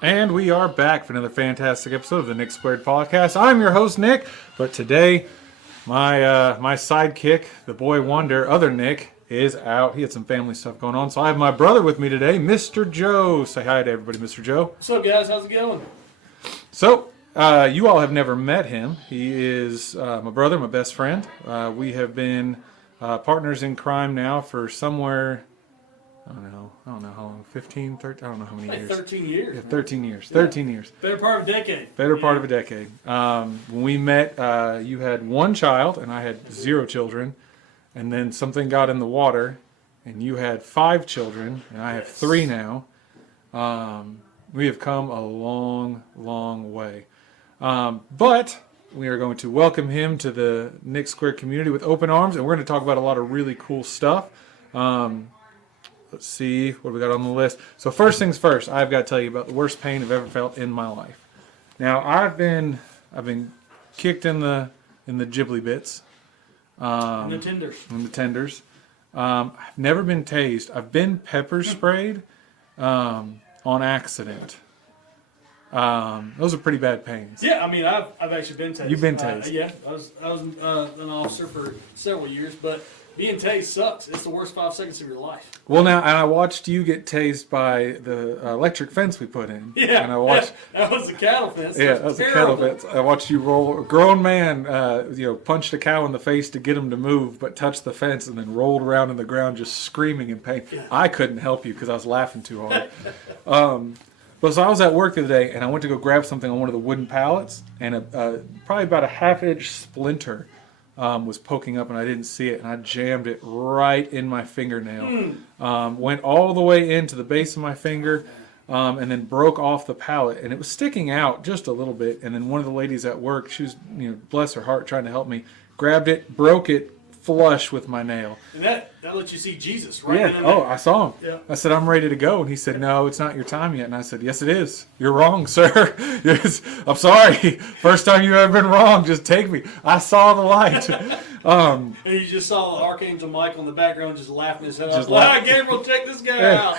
And we are back for another fantastic episode of the Nick Squared Podcast. I'm your host, Nick, but today my sidekick, the boy wonder, other Nick, is out. He had some family stuff going on, so I have my brother with me today, Mr. Joe. Say hi to everybody, Mr. Joe. What's up, guys? How's it going? So, you all have never met him. He is my brother, my best friend. We have been partners in crime now for somewhere... I don't know how long, 15, 13, I don't know how many Like years. 13 years. Yeah, 13 years. 13 years. Better part of a decade. Better part of a decade. When we met, you had one child, and I had 0 children. And then something got in the water, and you had 5 children, and I have 3 now. We have come a long, long way. But we are going to welcome him to the Nick Square community with open arms, and we're going to talk about a lot of really cool stuff. Let's see what we got on the list. So first things first, I've got to tell you about the worst pain I've ever felt in my life. Now I've been kicked in the ghibli bits, And the tenders. in the tenders. I've never been tased. I've been pepper sprayed on accident. Those are pretty bad pains. Yeah, I mean, I've actually been tased. You've been tased. Yeah, I was an officer for several years, but being tased sucks. It's the worst 5 seconds of your life. Well, now, and I watched you get tased by the electric fence we put in. Yeah, and I watched. that was the cattle fence. Yeah, that was a cattle fence. I watched you roll. A grown man, punched a cow in the face to get him to move, but touched the fence and then rolled around in the ground just screaming in pain. Yeah. I couldn't help you because I was laughing too hard. But so I was at work the other day, and I went to go grab something on one of the wooden pallets, and probably about a half-inch splinter was poking up, and I didn't see it, and I jammed it right in my fingernail. Went all the way into the base of my finger, and then broke off the pallet, and it was sticking out just a little bit. And then one of the ladies at work, she was, bless her heart, trying to help me, grabbed it, broke it flush with my nail. And that lets you see Jesus, right? Yeah. Oh, I saw him. Yeah. I said, I'm ready to go. And he said, no, it's not your time yet. And I said, yes, it is. You're wrong, sir. Yes, I'm sorry. First time you've ever been wrong. Just take me. I saw the light. And you just saw the Archangel Michael in the background just laughing his head off. Just Wow, Gabriel, check this guy out.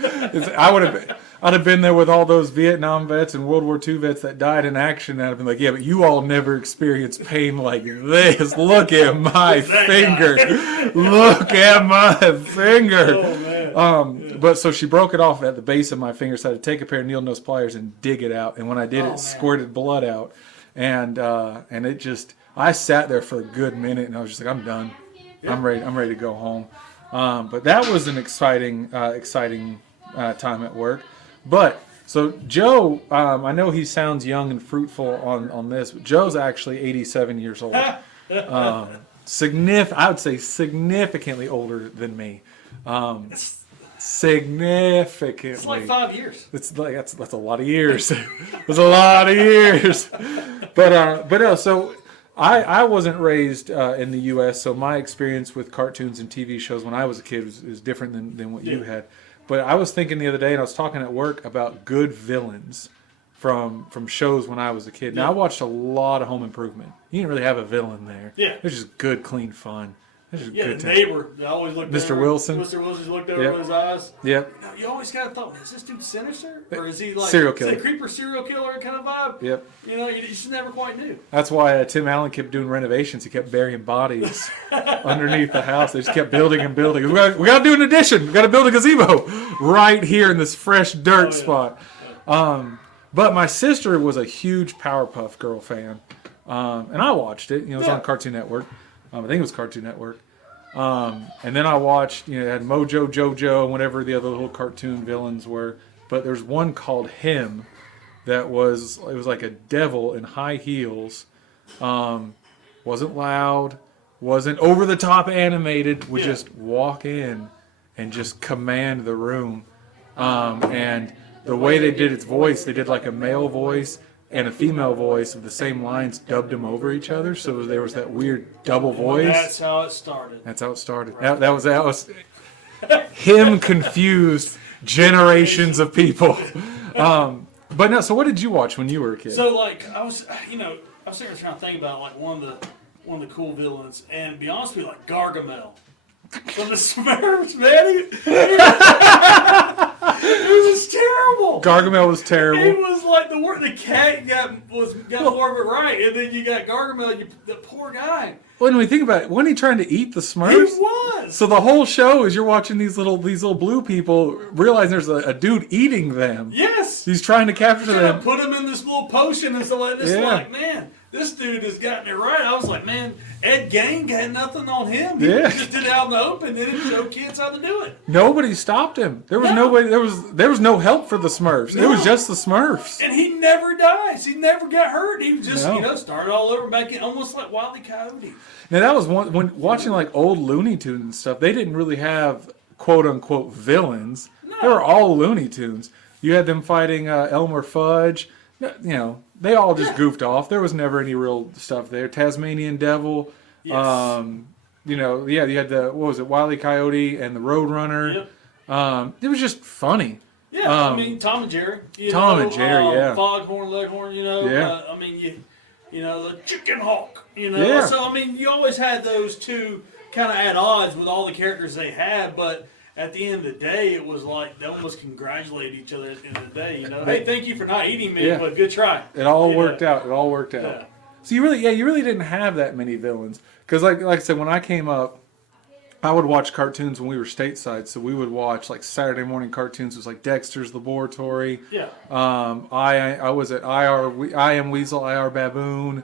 I'd have been there with all those Vietnam vets and World War II vets that died in action, and I'd have been like, yeah, but you all never experienced pain like this. Look at my finger. Look at my finger. Oh, man. But so she broke it off at the base of my finger, so I had to take a pair of needle nose pliers and dig it out. And when I did, it squirted blood out. And it just, I sat there for a good minute, and I was just like, I'm done. Yeah. I'm ready to go home. But that was an exciting time at work. But so Joe, I know he sounds young and fruitful on this, but Joe's actually 87 years old. I would say significantly older than me. Significantly. It's like 5 years. It's like that's a lot of years. That's a lot of years. But no, so I wasn't raised in the U.S., so my experience with cartoons and TV shows when I was a kid was different than what you had. But I was thinking the other day, and I was talking at work about good villains from shows when I was a kid. Now, I watched a lot of Home Improvement. You didn't really have a villain there. Yeah. It was just good, clean fun. It was just good the time. neighbor. I always looked Mr. over. Wilson. Mr. Wilson looked over with his eyes. Yep. Now, you always kind of thought, is this dude sinister? Or is he like Serial killer. Is he a creeper serial killer kind of vibe? Yep. You just never quite knew. That's why Tim Allen kept doing renovations. He kept burying bodies underneath the house. They just kept building and building. We got to do an addition. We got to build a gazebo right here in this fresh dirt spot. But my sister was a huge Powerpuff Girl fan, and I watched it. It was on Cartoon Network. I think it was Cartoon Network. And then I watched, it had Mojo Jojo and whatever the other little cartoon villains were. But there's one called Him that was like a devil in high heels. Wasn't loud, wasn't over the top animated, would just walk in and just command the room. And the way they did its voice, they did like a male voice and a female voice of the same lines, dubbed them over each other, so there was that weird double voice. That's how it started. That's how it started. Right. That was him confused generations of people. But no. So what did you watch when you were a kid? So like I was sitting there trying to think about like one of the cool villains, and to be honest with you, like Gargamel. from the Smurfs, man. It was terrible. Gargamel was It terrible. was like the word. The cat got more of it right, and then you got Gargamel, the poor guy. When we think about it, wasn't he trying to eat the He Smurfs? was. So the whole show is you're watching these little blue people realize there's a dude eating them. Yes. He's trying to capture Trying to them. put him in this little potion and stuff like this. Yeah. Like, man, this dude has gotten it right. I was like, man, Ed Gein had nothing on him. He Yeah. just did it out in the open. They didn't show kids how to do it. Nobody stopped him. There was No. no way. There was no help for the Smurfs. It was No. just the Smurfs. And he never dies. He never got hurt. He just, No. started all over back in, almost like Wile E. Coyote. Now that was one when watching like old Looney Tunes and stuff. They didn't really have quote unquote villains. They were all Looney Tunes. You had them fighting Elmer Fudd. You know, they all just goofed off. There was never any real stuff there. Tasmanian Devil. Yes. You know, yeah, you had the what was it, Wile E. Coyote and the Roadrunner. Yep. It was just funny. Yeah, I mean, Tom and Jerry. Tom and Jerry, yeah. Foghorn Leghorn, Yeah. I mean, the Chicken Hawk, Yeah. So, I mean, you always had those two kind of at odds with all the characters they had, but at the end of the day, it was like they almost congratulate each other at the end of the day, Hey, thank you for not eating me, Yeah. but good try. It all You worked know? out. It all worked out. Yeah. So you really didn't have that many villains. Because like I said, when I came up, I would watch cartoons when we were stateside. So we would watch like Saturday morning cartoons. It was like Dexter's Laboratory. Yeah. I was at I Am Weasel, IR Baboon,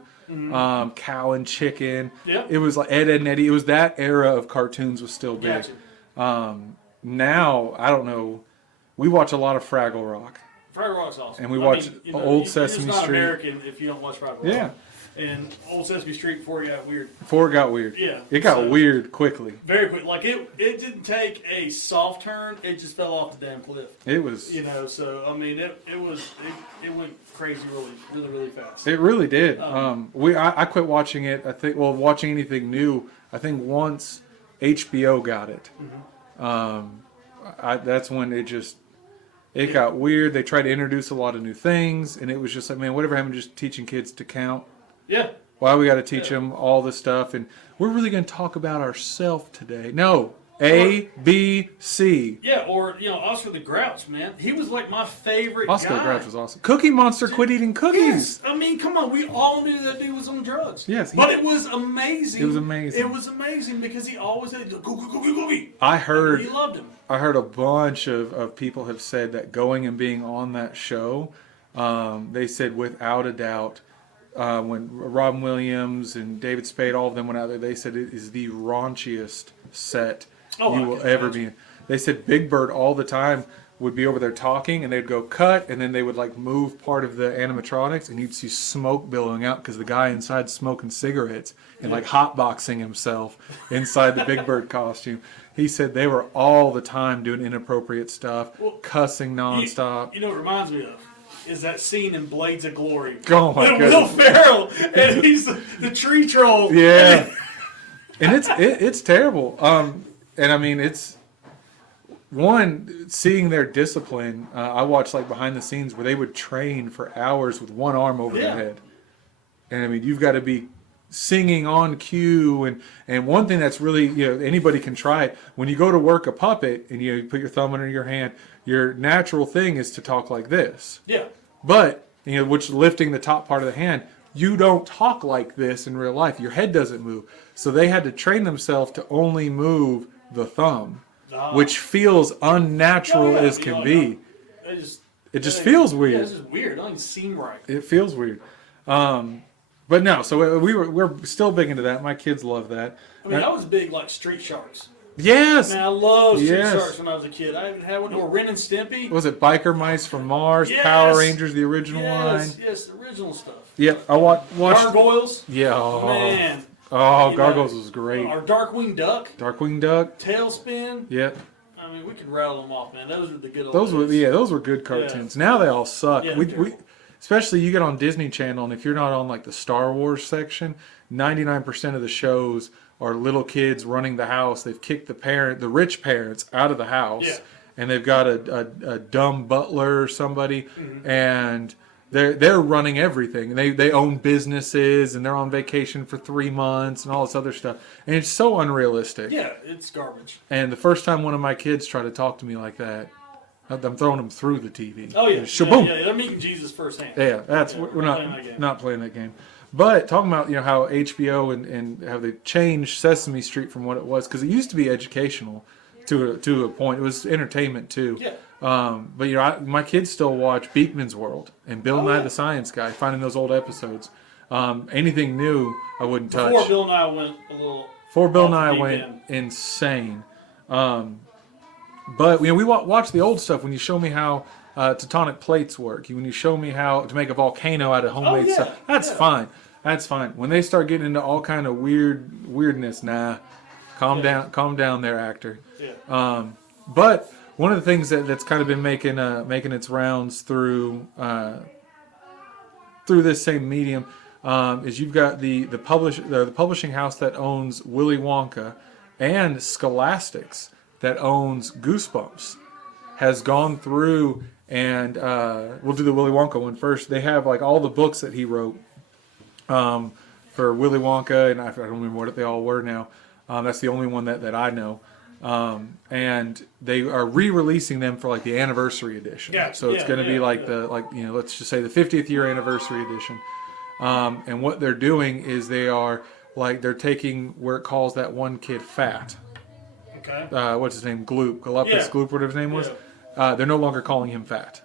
Cow and Chicken. Yep. It was like Ed, Edd and Eddy. It was that era of cartoons was still big. Gotcha. Now, I don't know. We watch a lot of Fraggle Rock. Fraggle Rock's awesome. And we watch Old Sesame You're just not Street. American if you don't watch Fraggle Rock. Yeah. And Old Sesame Street before it got weird. Before it got weird. Yeah. It got So- weird quickly. Very quick. Like, it didn't take a soft turn. It just fell off the damn cliff. It was. So, I mean, it went crazy really fast. It really did. I quit watching it. I think watching anything new. I think once HBO got it, that's when it got weird. They tried to introduce a lot of new things, and it was just like, man, whatever happened to just teaching kids to count? Yeah. Why we got to teach them all this stuff? And we're really going to talk about ourselves today. No, A, B, C. Yeah, or, Oscar the Grouch, man. He was like my favorite Oscar guy. the Grouch was awesome. Cookie Monster quit eating cookies. Yes. I mean, come on. We all knew that dude was on drugs. Yes. But it was amazing. It was amazing. It was amazing because he always had cookie. I heard. He loved him. I heard a bunch of people have said that going and being on that show, they said without a doubt, when Robin Williams and David Spade, all of them went out there, they said it is the raunchiest set you will ever be in. They said Big Bird all the time would be over there talking, and they'd go cut, and then they would like move part of the animatronics, and you'd see smoke billowing out because the guy inside smoking cigarettes and like hotboxing himself inside the Big Bird costume. He said they were all the time doing inappropriate stuff, cussing nonstop. You know what it reminds me of? Is that scene in Blades of Glory. Oh my With Will goodness. Ferrell, and he's the tree troll. Yeah. And it's terrible. And I mean, it's one, seeing their discipline. I watched like behind the scenes where they would train for hours with one arm over their head. And I mean, you've got to be singing on cue, and one thing that's really, anybody can try it. When you go to work a puppet and you put your thumb under your hand, your natural thing is to talk like this. Yeah. But, which lifting the top part of the hand, you don't talk like this in real life. Your head doesn't move. So they had to train themselves to only move the thumb, which feels unnatural as can be. It just feels weird. Yeah, it's just weird. It doesn't even seem right. It feels weird. But no, so we're still big into that. My kids love that. I mean, I was big like Street Sharks. Yes. Man, I loved Street Yes. Sharks when I was a kid. I even had one. Or Ren and Stimpy. Was it Biker Mice from Mars? Yes. Power Rangers, the original line. Yes, the original stuff. Yep, I watched. Gargoyles. Yeah. Oh, Man. Gargoyles was great. Our Darkwing Duck. Darkwing Duck. Tailspin. Yep. I mean, we could rattle them off, man. Those were the good old Those were days. those were good cartoons. Now they all suck. Yeah, we especially you get on Disney Channel, and if you're not on like the Star Wars section, 99% of the shows are little kids running the house. They've kicked the rich parents out of the house, Yeah. and they've got a dumb butler or somebody, and they're running everything. They own businesses and they're on vacation for 3 months and all this other stuff. And it's so unrealistic. Yeah, it's garbage. And the first time one of my kids tried to talk to me like that, I'm throwing them through the TV. Oh yeah, Shaboom. yeah, they're meeting Jesus firsthand. Yeah, that's we're not playing that game. But talking about how HBO and how they changed Sesame Street from what it was, because it used to be educational to a point. It was entertainment too. Yeah. But my kids still watch Beekman's World and Bill Nye the Science Guy, finding those old episodes. Anything new, I wouldn't touch. Before Bill Nye went a little. Before Bill off the Nye deep went end. insane. But we watch the old stuff when you show me how tectonic plates work. When you show me how to make a volcano out of homemade stuff. That's fine. That's fine. When they start getting into all kind of weirdness, nah. Calm down there, actor. Yeah. But one of the things that's kind of been making its rounds through this same medium is you've got the publishing house that owns Willy Wonka and Scholastics that owns Goosebumps has gone through and we'll do the Willy Wonka one first. They have like all the books that he wrote for Willy Wonka, and I don't remember what they all were now. That's the only one that I know. And they are re-releasing them for like the anniversary edition. Yeah, so it's going to be like let's just say the 50th year anniversary edition. And what they're doing is they're taking where it calls that one kid fat. Okay. What's his name? Gloop. Galapagos Gloop, whatever his name was. Yeah. They're no longer calling him fat.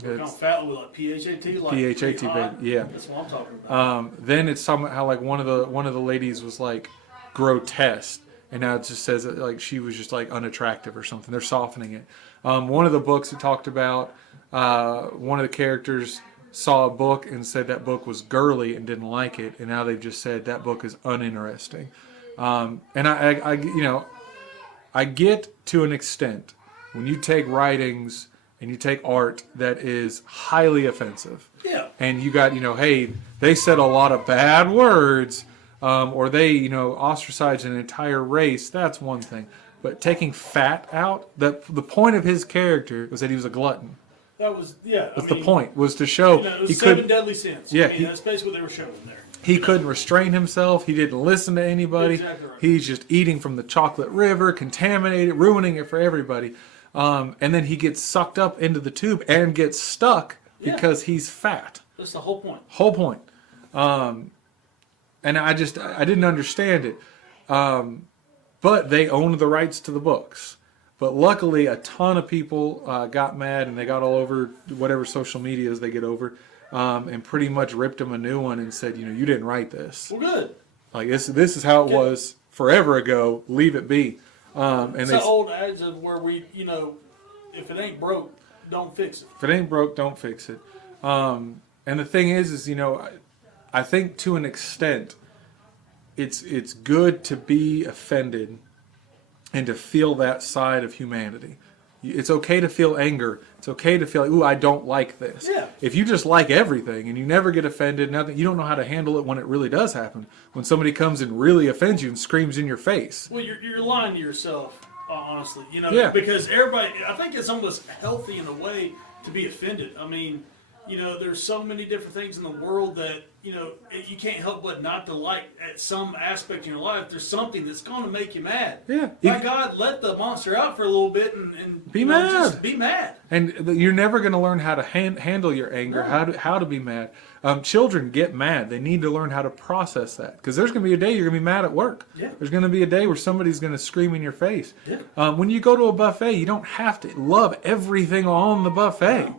Kind of fat with like PHAT, like PHAT, baby. Yeah. That's what I'm talking about. Then it's somehow like one of the ladies was like grotesque, and now it just says that like she was just like unattractive or something. They're softening it. One of the books it talked about one of the characters saw a book and said that book was girly and didn't like it, and now they've just said that book is uninteresting. And I get to an extent when you take writings and you take art that is highly offensive. Yeah. And you got, hey, they said a lot of bad words, or they, ostracized an entire race. That's one thing. But taking fat out, the point of his character was that he was a glutton. That was, That's the point, was to show it was he 7 couldn't. deadly sins. Yeah, that's basically what they were showing there. He couldn't restrain himself. He didn't listen to anybody. Exactly right. He's just eating from the chocolate river, contaminated, ruining it for everybody. And then he gets sucked up into the tube and gets stuck because he's fat. That's the whole point. Whole point. And I didn't understand it. But they owned the rights to the books. But luckily, a ton of people got mad and they got all over whatever social medias they get over, and pretty much ripped him a new one and said, you didn't write this. Well, good. Like this is how it was forever ago. Leave it be. And It's that old adage of where we, if it ain't broke, don't fix it. If it ain't broke, don't fix it. And the thing is I think to an extent, it's good to be offended and to feel that side of humanity. It's okay to feel anger. It's okay to feel like, ooh, I don't like this. Yeah. If you just like everything and you never get offended, nothing, you don't know how to handle it when it really does happen. When somebody comes and really offends you and screams in your face. Well, you're lying to yourself, honestly. Yeah. Because everybody, I think it's almost healthy in a way to be offended. I mean, there's so many different things in the world that, you can't help but not to like at some aspect in your life. There's something that's going to make you mad. Yeah. My God, let the monster out for a little bit and Be mad. Just be mad. And you're never going to learn how to handle your anger, how to be mad. Children get mad. They need to learn how to process that. Because there's going to be a day you're going to be mad at work. Yeah. There's going to be a day where somebody's going to scream in your face. Yeah. When you go to a buffet, you don't have to love everything on the buffet.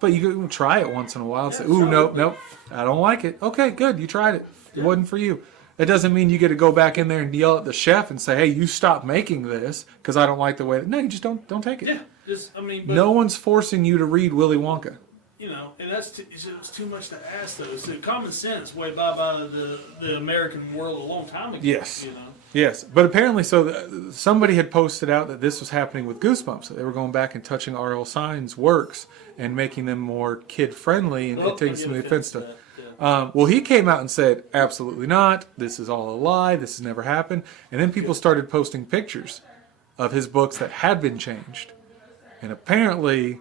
But you can try it once in a while and say, ooh, nope, I don't like it. Okay, good, you tried it. It wasn't for you. That doesn't mean you get to go back in there and yell at the chef and say, hey, you stop making this because I don't like the way. No, you just don't take it. Yeah. But, no one's forcing you to read Willy Wonka. And it's too much to ask, though. It's the common sense way by the American world a long time ago. Yes. Yes, but apparently, somebody had posted out that this was happening with Goosebumps. That they were going back and touching R.L. Stine's works and making them more kid-friendly and taking some of the offense stuff. Well, he came out and said, absolutely not. This is all a lie. This has never happened. And then people started posting pictures of his books that had been changed. And apparently,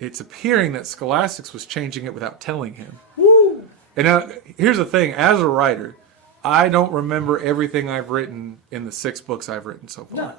it's appearing that Scholastics was changing it without telling him. Woo! And now, here's the thing: as a writer, I don't remember everything I've written in the 6 books I've written so far.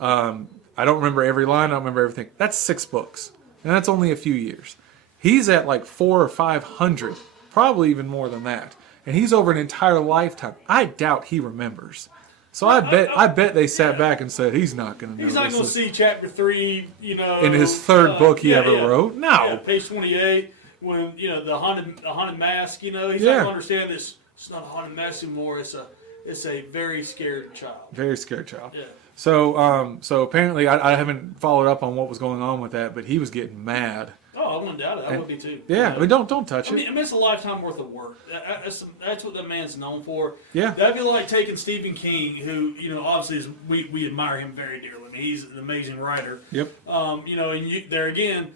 No. I don't remember every line. I don't remember everything. That's 6 books, and that's only a few years. He's at like 400 or 500, probably even more than that, and he's over an entire lifetime. I doubt he remembers. So I bet they sat back and said he's not going to know. He's not this going to is- see chapter 3, you know. in his third book he ever wrote. No, Yeah, page 28, when, you know, the haunted mask, you know, he's not Yeah. going to understand this. It's not a haunted mask anymore. It's a very scared child. very scared child. Yeah. So apparently I haven't followed up on what was going on with that, but he was getting mad. Oh, I wouldn't doubt it. I would be too. Yeah, You I mean, know? don't touch I it. mean, it's a lifetime worth of work. That's what that man's known for. Yeah. That'd be like taking Stephen King, who, you know, obviously we admire him very dearly. I mean, he's an amazing writer. Yep. You know, and there again,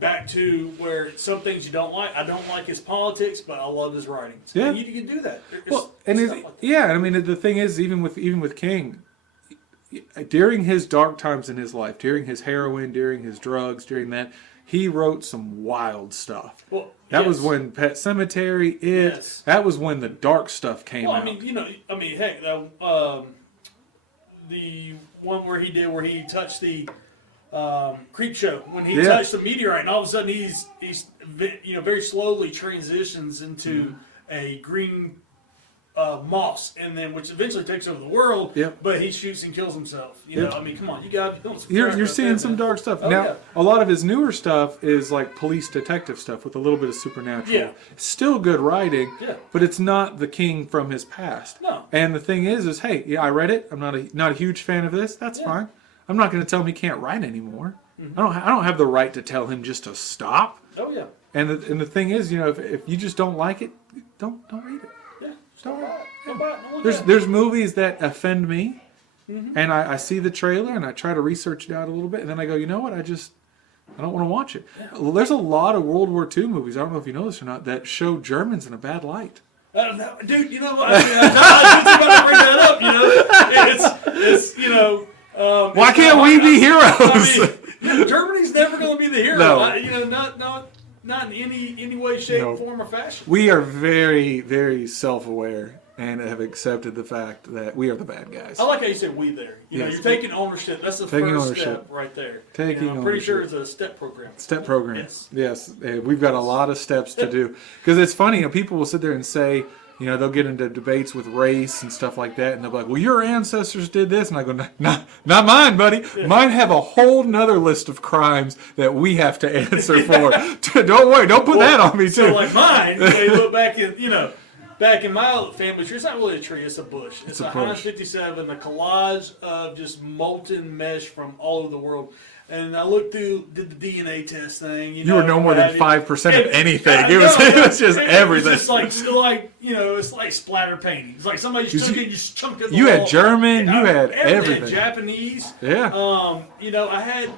back to where some things you don't like. I don't like his politics, but I love his writings. Yeah. And you can do that. Well, and stuff like that. yeah, I mean the thing is, even with King, during his dark times in his life, during his heroin, during his drugs, during that, he wrote some wild stuff. Well, That was yes. when Pet Cemetery, Yes. that was when the dark stuff came Well, out. I mean, you know, heck, the one where he touched the creep show when he Yeah. touched the meteorite, and all of a sudden he's you know, very slowly transitions into Mm-hmm. a green moss, and then which eventually takes over the world. Yep. But he shoots and kills himself. You Yep. know, I mean, come on, you got to. You're seeing some dark stuff. Oh, Now, yeah. a lot of his newer stuff is like police detective stuff with a little bit of supernatural. Yeah. Still good writing, Yeah. but it's not the King from his past. No. And the thing is hey, yeah, I read it. I'm not a huge fan of this. That's Yeah. fine. I'm not going to tell him he can't write anymore. I don't have the right to tell him just to stop. Oh yeah. And the thing is, you know, if you just don't like it, don't read it. Yeah. Don't read it. Don't buy it, don't look at it. There's movies that offend me, Mm-hmm. and I see the trailer and I try to research it out a little bit, and then I go, you know what? I don't want to watch it. Well, there's a lot of World War II movies. I don't know if you know this or not that show Germans in a bad light. No, dude, you know what? I was about to bring that up. You know, it's you know. Why it's can't not- we be heroes? I mean, Germany's never going to be the hero. No. You know, not in any way, shape, No. form, or fashion. We are very, very self-aware and have accepted the fact that we are the bad guys. I like how you said "we" there. You know, Yes. you're taking ownership. That's the Taking first ownership. step right there. Taking You know, I'm pretty sure ownership. it's a step program. Step program. Yes. We've got a lot of steps to do. Because it's funny, you know, people will sit there and say, you know, they'll get into debates with race and stuff like that, and they'll be like, well, your ancestors did this. And I go, not mine, buddy. Mine have a whole nother list of crimes that we have to answer for. Don't worry. Don't put that on me, too. So like mine, they look back in, you know, back in my family tree, it's not really a tree, it's a bush. It's a a Heinz bush. 57, a collage of just molten mesh from all over the world. And I looked through, did the DNA test thing. You were no more than 5% of And- anything. I It was know, just and everything. It's just like, you know, it's like splatter painting. It's like somebody just took it and just chunked it in the You had wall. German, And you had everything. everything. Japanese. Yeah. You know, I had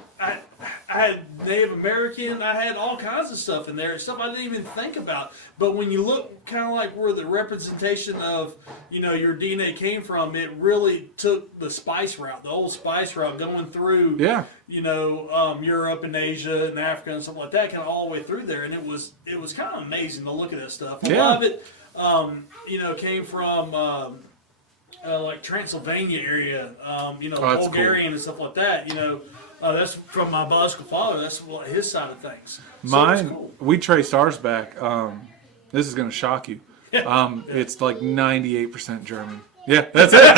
Native American, I had all kinds of stuff in there, stuff I didn't even think about. But when you look kind of like where the representation of, you know, your DNA came from, it really took the spice route, the old spice route, going through, Yeah. you know, Europe and Asia and Africa and stuff like that, kind of all the way through there. And it was kind of amazing to look at that stuff. A Yeah. lot of it, you know, came from like Transylvania area, you know, Oh, that's Bulgarian and stuff like that. You know, that's from my biological father. That's his side of things. So it's Mine, cool. we traced ours back. This is going to shock you. It's like 98% German. Yeah, that's it.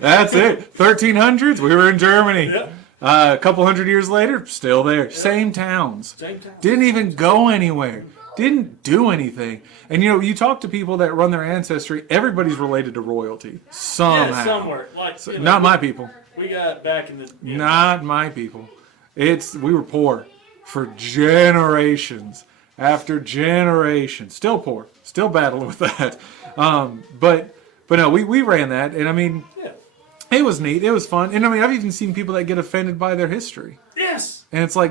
That's it. 1300s, we were in Germany. Yeah. A couple hundred years later, still there. Same towns. Same time. Didn't even go anywhere. Didn't do anything. And you know, you talk to people that run their ancestry, everybody's related to royalty. Somehow. Yeah, somewhere. Like, you know, Not my people. We got back in the. You know, Not my people. We were poor for generations after generations. Still poor. Still battling with that. But no, we ran that, and I mean, yeah. it was neat. It was fun, and I mean, I've even seen people that get offended by their history, Yes. and it's like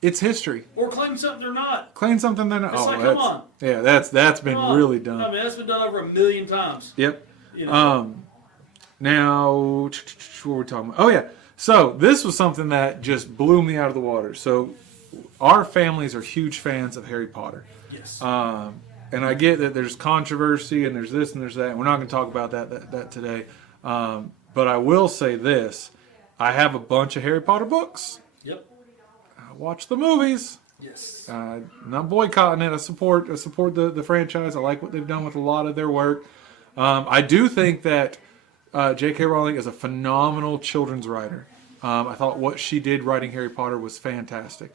it's history. Or claim something they're not. Claim something they're not. It's like, that's, come on. Yeah, that's been Come on. really done. I mean, that's been done over 1 million times. Yep. You know? Now, what were we talking about? Oh yeah. So this was something that just blew me out of the water. So our families are huge fans of Harry Potter. Yes. And I get that there's controversy and there's this and there's that. And we're not going to talk about that today. But I will say this. I have a bunch of Harry Potter books. Yep. I watch the movies. Yes. I'm not boycotting it. I support the franchise. I like what they've done with a lot of their work. I do think that J.K. Rowling is a phenomenal children's writer. I thought what she did writing Harry Potter was fantastic.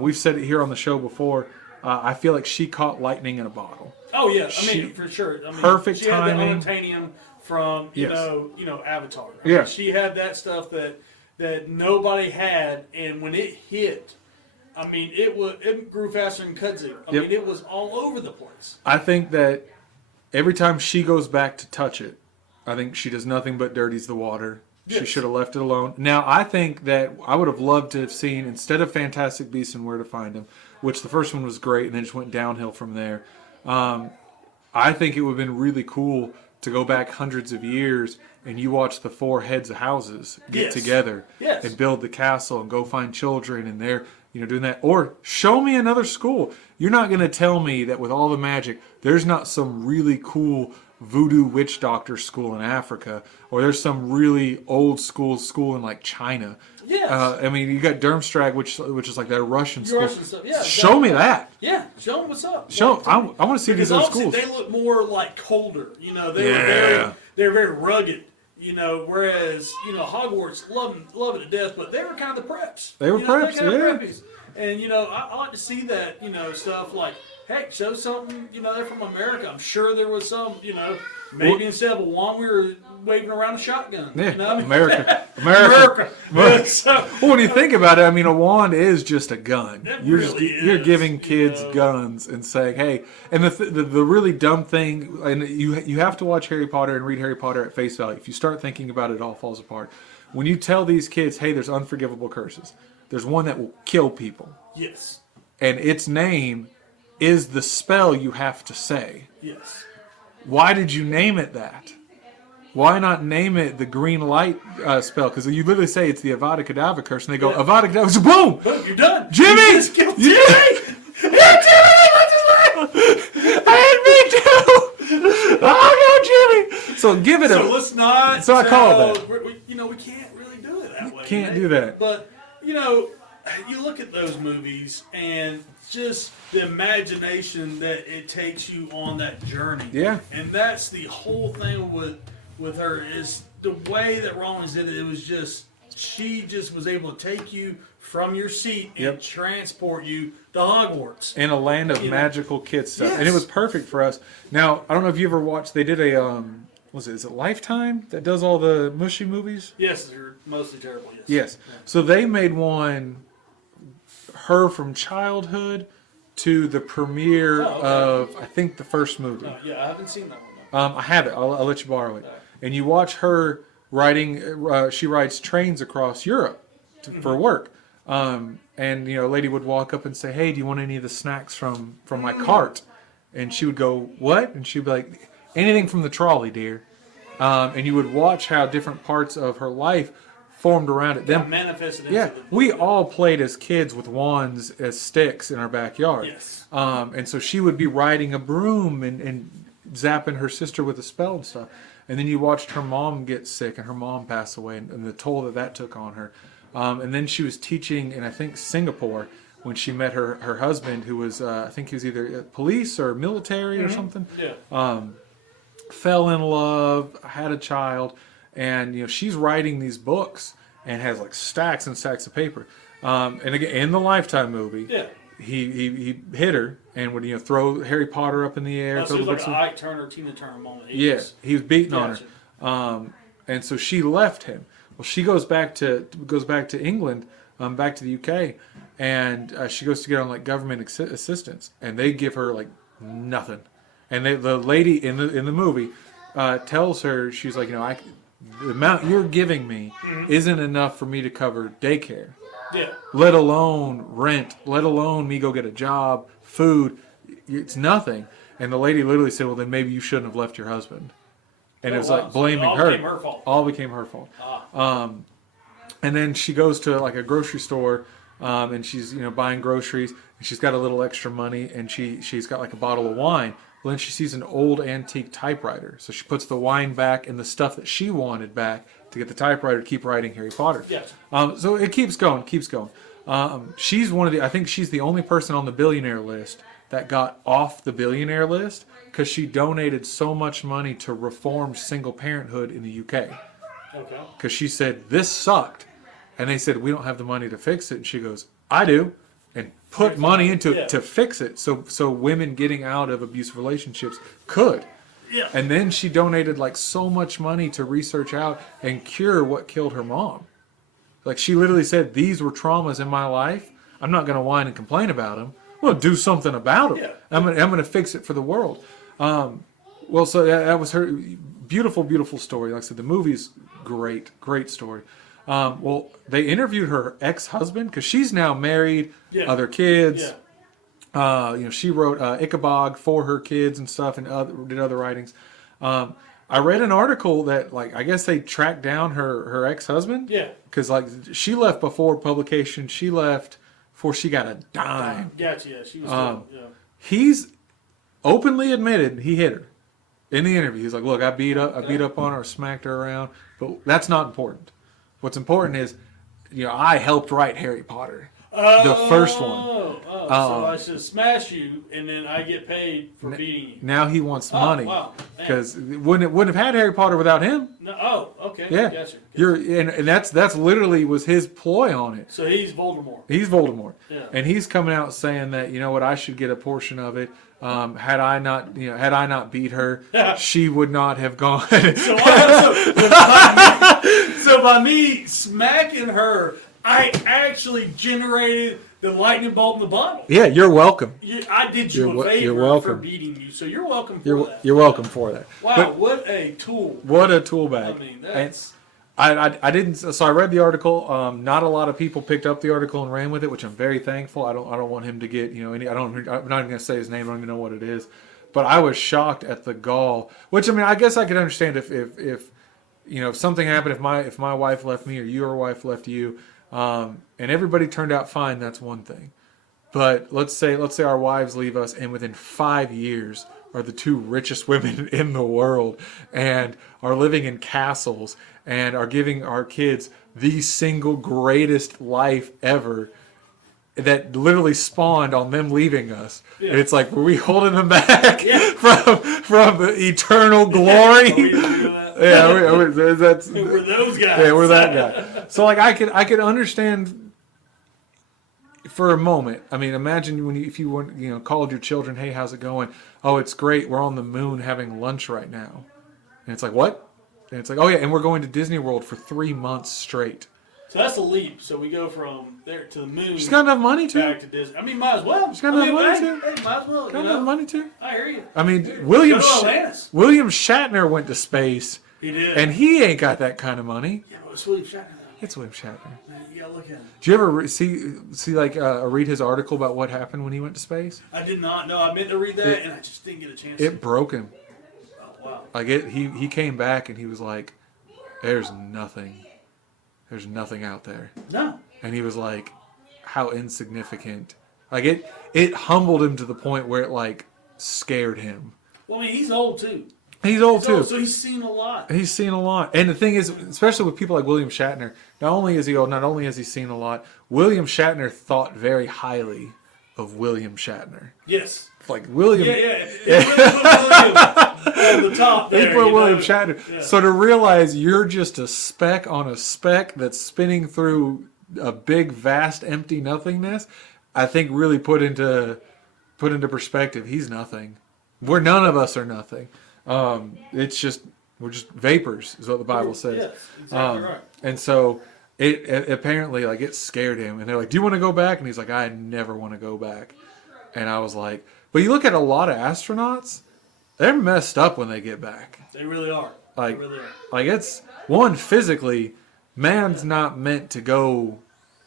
We've said it here on the show before. I feel like she caught lightning in a bottle. Oh yeah, I mean for sure. I mean, Perfect she timing. had the unobtainium from you Yes. know Avatar. I Yeah. mean, she had that stuff that nobody had, and when it hit, I mean it grew faster than kudzu. I Yep. mean it was all over the place. I think that every time she goes back to touch it, I think she does nothing but dirties the water. She Yes. should have left it alone. Now, I think that I would have loved to have seen, instead of Fantastic Beasts and Where to Find Them, which the first one was great and then just went downhill from there, I think it would have been really cool to go back hundreds of years and you watch the four heads of houses get Yes. together Yes. and build the castle and go find children and they're doing that. Or show me another school. You're not going to tell me that with all the magic, there's not some really cool voodoo witch doctor school in Africa, or there's some really old school in like China. Yes. I mean, you got Durmstrang, which is like that Russian school. Russian stuff. Yeah, Show me that. Yeah, show them what's up. Show. Like, I want to see because these other obviously schools. they look more like colder. You know, they Yeah. were very rugged. You know, whereas Hogwarts love it to death, but they were kind of the preps. They were preps, They kind of yeah. preppies. And I like to see that stuff like, heck, show something. They're from America. I'm sure there was some. Maybe instead of a wand, we were waving around a shotgun. Yeah, You know what I mean? America. America. So, Well, when you think about it, I mean, a wand is just a gun. It You're really you're is, giving kids you know. guns and saying, "Hey." And the really dumb thing, and you have to watch Harry Potter and read Harry Potter at face value. If you start thinking about it, it all falls apart. When you tell these kids, "Hey, there's unforgivable curses. There's one that will kill people, yes. and its name is the spell you have to say." Yes. Why did you name it that? Why not name it the green light spell? Because you literally say it's the Avada Kedavra curse, and they go, Yeah. Avada Kedavra, boom! Boom, you're done. Jimmy! You just killed You- Jimmy! I had me too! Oh no, Jimmy! So give it So a... let's not. So I call it that. We can't really do it that way. can't do that. But you look at those movies and just the imagination that it takes you on that journey. Yeah. And that's the whole thing with her is the way that Rawlings did it. It was just she just was able to take you from your seat and Yep. transport you to Hogwarts. In a land of You know. magical kid stuff. And it Yes. was perfect for us. Now, I don't know if you ever watched, they did a, is it Lifetime that does all the mushy movies? Yes, they're mostly terrible. Yes. Yes. So they made one, her from childhood to the premiere Oh, okay. of, I think, the first movie. Yeah, I haven't seen that one. I have it. I'll let you borrow it. And you watch her riding, she rides trains across Europe for work. And, a lady would walk up and say, "Hey, do you want any of the snacks from my cart?" And she would go, "What?" And she'd be like, "Anything from the trolley, dear." And you would watch how different parts of her life formed around it. Them, Manifested into yeah, the we all played as kids with wands as sticks in our backyard. Yes. And so she would be riding a broom and zapping her sister with a spell and stuff. And then you watched her mom get sick and her mom pass away and the toll that took on her. And then she was teaching in, I think, Singapore when she met her husband, who was, I think he was either police or military or something. Yeah. Fell in love, had a child, and she's writing these books and has like stacks and stacks of paper. And again, in the Lifetime movie, Yeah. he hit her and would throw Harry Potter up in the air. So throw it the was like books an in- Ike Turner, Tina Turner moment. yeah, he was beating on Gotcha. her, and so she left him. Well, she goes back to England, back to the UK, and she goes to get on like government assistance, and they give her like nothing. And the lady in the movie tells her, she's like, the amount you're giving me isn't enough for me to cover daycare, Yeah. let alone rent, let alone me go get a job, food. It's nothing. And the lady literally said, "Well, then maybe you shouldn't have left your husband." and Oh, it was wow. like So blaming it all her. became her fault. All became her fault. And then she goes to like a grocery store, and she's buying groceries, and she's got a little extra money, and she's got like a bottle of wine. Well, then she sees an old antique typewriter, so she puts the wine back and the stuff that she wanted back to get the typewriter to keep writing Harry Potter. Yes. So it keeps going. She's one of the. I think she's the only person on the billionaire list that got off the billionaire list because she donated so much money to reform single parenthood in the UK. Okay. Because she said this sucked, and they said we don't have the money to fix it, and she goes, I do, and put money into it to fix it, so women getting out of abusive relationships could. Yeah. And then she donated like so much money to research out and cure what killed her mom. Like she literally said, these were traumas in my life. I'm not going to whine and complain about them. I'm going to do something about them. Yeah. I'm going to fix it for the world. Well, so that was her beautiful, beautiful story. Like I said, the movie's great, great story. Well, they interviewed her ex-husband because she's now married, other kids. Yeah. She wrote Ichabod for her kids and stuff, and did other writings. I read an article that, like, I guess they tracked down her ex-husband. Yeah. Because, like, she left before publication. She left before she got a dime. Gotcha. Yeah. She was. Still, He's openly admitted he hit her in the interview. He's like, "Look, I beat up on her, smacked her around, but that's not important. What's important is, I helped write Harry Potter, the first one. So I should smash you, and then I get paid for beating you. Now he wants money Wow. because wouldn't have had Harry Potter without him. No, okay. Yeah, Gotcha. and that's literally was his ploy on it. So he's Voldemort. He's Voldemort, Yeah. and he's coming out saying that I should get a portion of it. Had I not beat her, she would not have gone. So by me smacking her, I actually generated the lightning bolt in the bottle. Yeah, you're welcome. I did you a favor you're welcome. for beating you, so you're welcome for that. You're welcome for that. Wow, But what a tool! what a tool bag. I mean, that's I didn't. So I read the article. Not a lot of people picked up the article and ran with it, which I'm very thankful. I don't want him to get any. I'm not even going to say his name. I don't even know what it is. But I was shocked at the gall. Which I guess I could understand if something happened. If my wife left me or your wife left you, and everybody turned out fine. That's one thing. But let's say our wives leave us, and within 5 years are the two richest women in the world, and are living in castles, and are giving our kids the single greatest life ever that literally spawned on them leaving us. Yeah. And it's like, were we holding them back Yeah. from the eternal glory? Are we doing that? Yeah, that's We're those guys. yeah, we're that guy. So like I could understand for a moment. I mean, imagine if you went, called your children, "Hey, how's it going?" "Oh, it's great. We're on the moon having lunch right now." And it's like, "What?" And it's like, "Oh yeah, and we're going to Disney World for 3 months straight." So that's a leap. So we go from there to the moon. She's got enough money back to. to Disney. I mean, might as well. She's got enough money hey, might as well. Got enough money to. I hear you. I mean, William Go to Atlantis. William Shatner went to space, He did. and he ain't got that kind of money. yeah, but it's William Shatner. It's William Shatner. Man, you gotta look at him. Do you ever read his article about what happened when he went to space? I did not know. I meant to read that, and I just didn't get a chance. It broke him. Oh, wow. Like he came back and he was like, "There's nothing out there," No. and he was like, "How insignificant!" Like it humbled him to the point where it like scared him. Well, I mean, he's old too. He's old too. So he's seen a lot. He's seen a lot. And the thing is, especially with people like William Shatner, not only is he old, not only has he seen a lot, William Shatner thought very highly of William Shatner. Yes. Like William. Yeah. He put William on the top They there, put you William know? Shatner. Yeah. So to realize you're just a speck on a speck that's spinning through a big, vast, empty nothingness, I think really put into perspective. He's nothing. None of us are nothing. It's just we're just vapors, is what the Bible says. Yes, exactly right. And so it apparently like it scared him, and they're like, "Do you want to go back?" And he's like, "I never want to go back." And I was like, "But you look at a lot of astronauts, they're messed up when they get back. They really are. Like, They really are. like it's one physically, man's not meant to go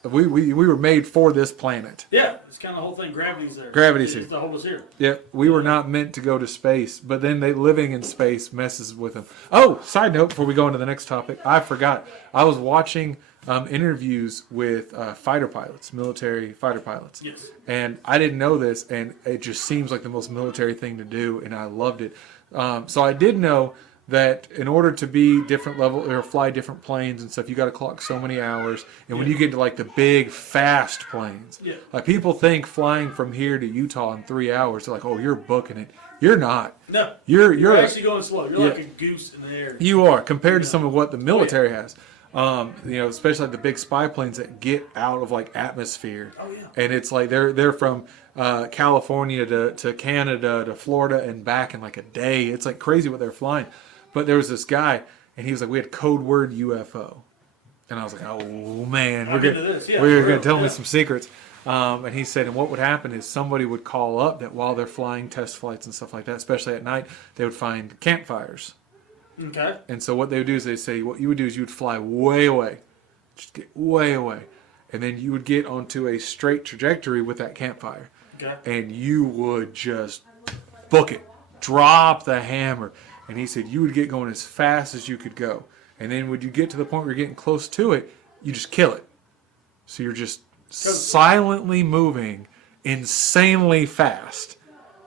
We were made for this planet. Yeah, it's kind of the whole thing. Gravity's there. Gravity's It's here. to hold us here. Yeah, we were not meant to go to space, but then living in space messes with them. Oh, side note, before we go into the next topic, I forgot. I was watching interviews with fighter pilots, military fighter pilots. Yes. And I didn't know this, and it just seems like the most military thing to do, and I loved it. So I did know that in order to be different level or fly different planes and stuff, you got to clock so many hours. And when you get to like the big fast planes, like people think flying from here to Utah in 3 hours, they're like, oh, you're booking it. You're not. No. You're actually going slow. You're like a goose in the air. You are compared to some of what the military has. Especially like the big spy planes that get out of like atmosphere. Oh, yeah. And it's like they're from California to Canada to Florida and back in like a day. It's like crazy what they're flying. But there was this guy, and he was like, we had code word UFO. And I was like, oh, man, we're going to tell me some secrets. And he said, and what would happen is somebody would call up that while they're flying test flights and stuff like that, especially at night, they would find campfires. Okay. And so what they would do is they say, what you would do is you would fly way away. Just get way away. And then you would get onto a straight trajectory with that campfire. Okay. And you would just book it. Drop the hammer. And he said you would get going as fast as you could go. And then when you get to the point where you're getting close to it, you just kill it. So you're just silently moving insanely fast.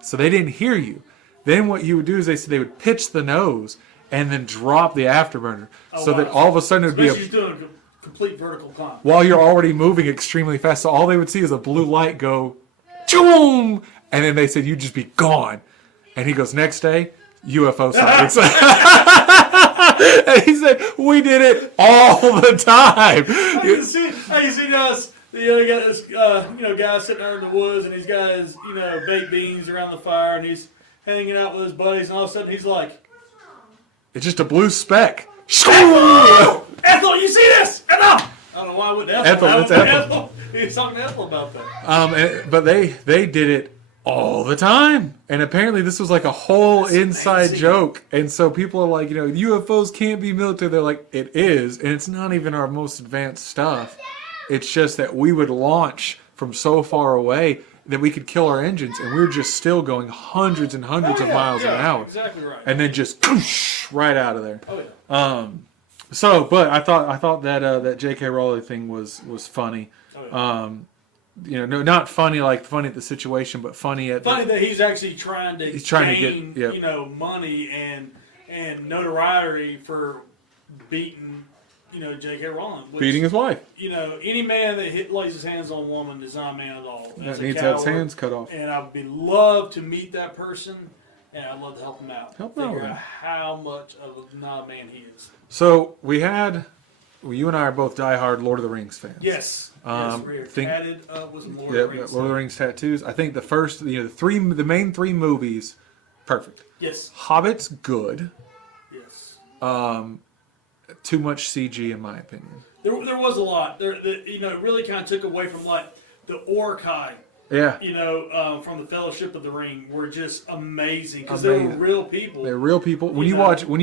So they didn't hear you. Then what you would do is they said they would pitch the nose and then drop the afterburner. That all of a sudden it would be Especially doing a complete vertical climb. while you're already moving extremely fast. So all they would see is a blue light go, choom! And then they said you'd just be gone. And he goes, next day, UFO sightings. And he said, we did it all the time. You see us. You got this, guy sitting there in the woods, and he's got his, baked beans around the fire, and he's hanging out with his buddies, and all of a sudden he's like, It's just a blue speck. Ethel, you see this? Ethel! I don't know why I wouldn't Ethel. It's Ethel. He's talking to Ethel about that. But they did it all the time. And apparently this was like a whole inside joke. And so people are like, UFOs can't be military. They're like, it is. And it's not even our most advanced stuff. It's just that we would launch from so far away that we could kill our engines. And we were just still going hundreds and hundreds of miles an hour. Exactly right. And then just right out of there. Oh, yeah. But I thought that that J.K. Rowling thing was funny. Oh, yeah. Not funny like funny at the situation, but funny at that he's actually trying to gain, money and notoriety for beating, J.K. Rowling. beating his wife. Any man that lays his hands on a woman is not a man at all. That needs to have his hands cut off. And I would love to meet that person, and I'd love to help him out. Figure out how much of not a man he is. So you and I are both diehard Lord of the Rings fans. Yes. We're tatted up with some Lord of the Rings. Lord of the Rings tattoos. I think the first, the main three movies, perfect. Yes. Hobbit's good. Yes. Too much CG in my opinion. There was a lot. It really kind of took away from like the Orcai. Yeah. From the Fellowship of the Ring were just amazing because they were real people. They're real people. When you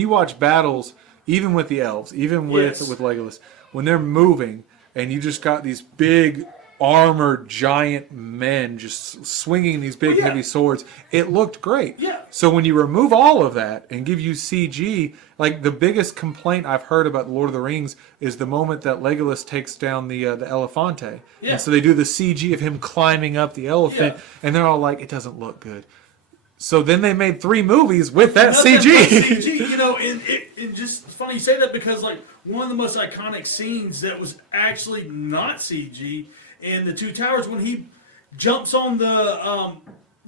watch battles, even with the elves, even with Legolas, when they're moving and you just got these big armored giant men just swinging these big heavy swords, it looked great. Yeah. So when you remove all of that and give you CG, like the biggest complaint I've heard about Lord of the Rings is the moment that Legolas takes down the Elefante. Yeah. And so they do the CG of him climbing up the elephant, and they're all like, it doesn't look good. So then they made 3 movies with that CG. CG, and just funny you say that because like one of the most iconic scenes that was actually not CG in the Two Towers when he jumps on the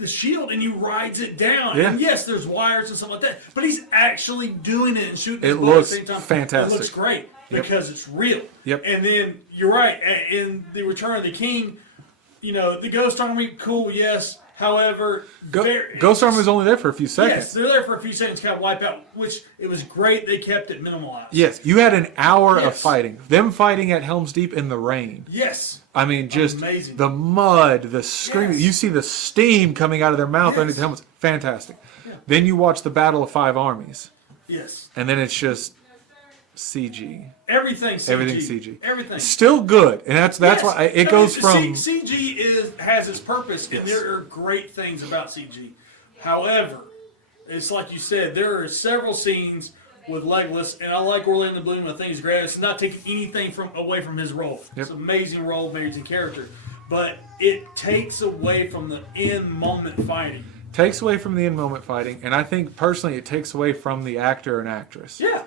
shield and he rides it down. Yeah. And yes, there's wires and stuff like that, but he's actually doing it and shooting. It looks at the same time. fantastic. It looks great because it's real. Yep. And then you're right in the Return of the King. The Ghost Army, cool, yes. However, Ghost Army was only there for a few seconds. Yes, they're there for a few seconds, kind of wipe out, which it was great. They kept it minimalized. Yes, you had an hour of fighting. Them fighting at Helm's Deep in the rain. Yes. I mean, just amazing. The mud, the screaming. Yes. You see the steam coming out of their mouth underneath the helmets. Fantastic. Yeah. Then you watch the Battle of 5 Armies. Yes. And then it's just CG. Everything CG. Everything CG. Everything. Still good, and that's Yes. why it goes from. CG has its purpose, and Yes. there are great things about CG. However, it's like you said, there are several scenes with Legolas, and I like Orlando Bloom. I think he's great. It's not taking anything away from his role. Yep. It's an amazing role, amazing character, but it takes away from the in moment fighting. Takes away from the in moment fighting, and I think personally it takes away from the actor and actress. Yeah.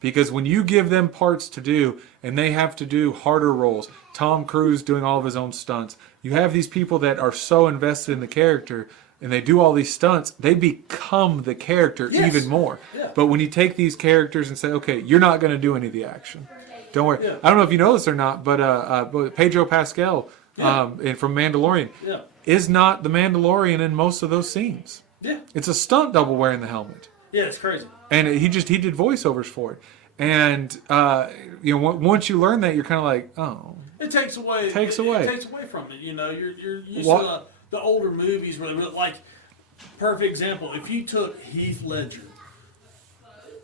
Because when you give them parts to do and they have to do harder roles, Tom Cruise doing all of his own stunts, you have these people that are so invested in the character and they do all these stunts, they become the character Yes. even more. Yeah. But when you take these characters and say, okay, you're not going to do any of the action. Don't worry. Yeah. I don't know if you know this or not, but Pedro Pascal from Mandalorian Yeah. is not the Mandalorian in most of those scenes. Yeah. It's a stunt double wearing the helmet. Yeah, it's crazy. And he did voiceovers for it. And once you learn that, you're kind of like, oh, It takes away. It takes It away. takes away from it. You know, you're used What- to the older movies where like, perfect example. If you took Heath Ledger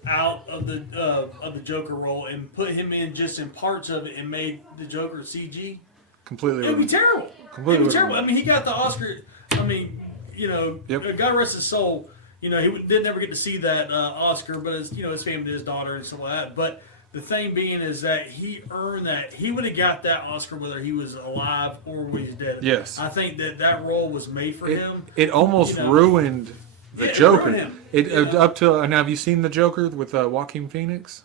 out of the Joker role and put him in just in parts of it and made the Joker CG, completely. it would be ruined. terrible. Completely It would be terrible. I ruined. mean, he got the Oscar. I mean, Yep. God rest his soul. You know, he did never get to see that Oscar, but his family, his daughter, and stuff like that. But the thing being is that he earned that. He would have got that Oscar whether he was alive or when he's dead. Yes. I think that role was made for him. It almost You know. ruined the Yeah, it Joker. ruined him. It You know. up to now. Have you seen the Joker with Joaquin Phoenix?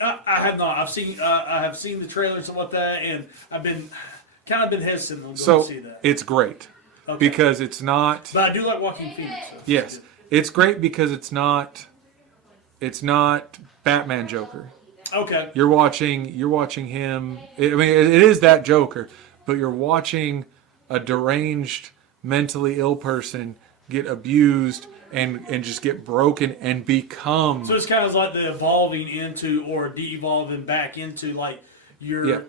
I have not. I have seen the trailer and stuff like that, and I've been kind of hesitant on going So to see that. it's great Okay. because it's not. But I do like Joaquin Phoenix. So. Yes, it's great because it's not. It's not Batman Joker. Okay. You're watching him. I mean, it is that Joker, but you're watching a deranged, mentally ill person get abused and just get broken and become. So it's kind of like the evolving into or de-evolving back into like your, Yeah.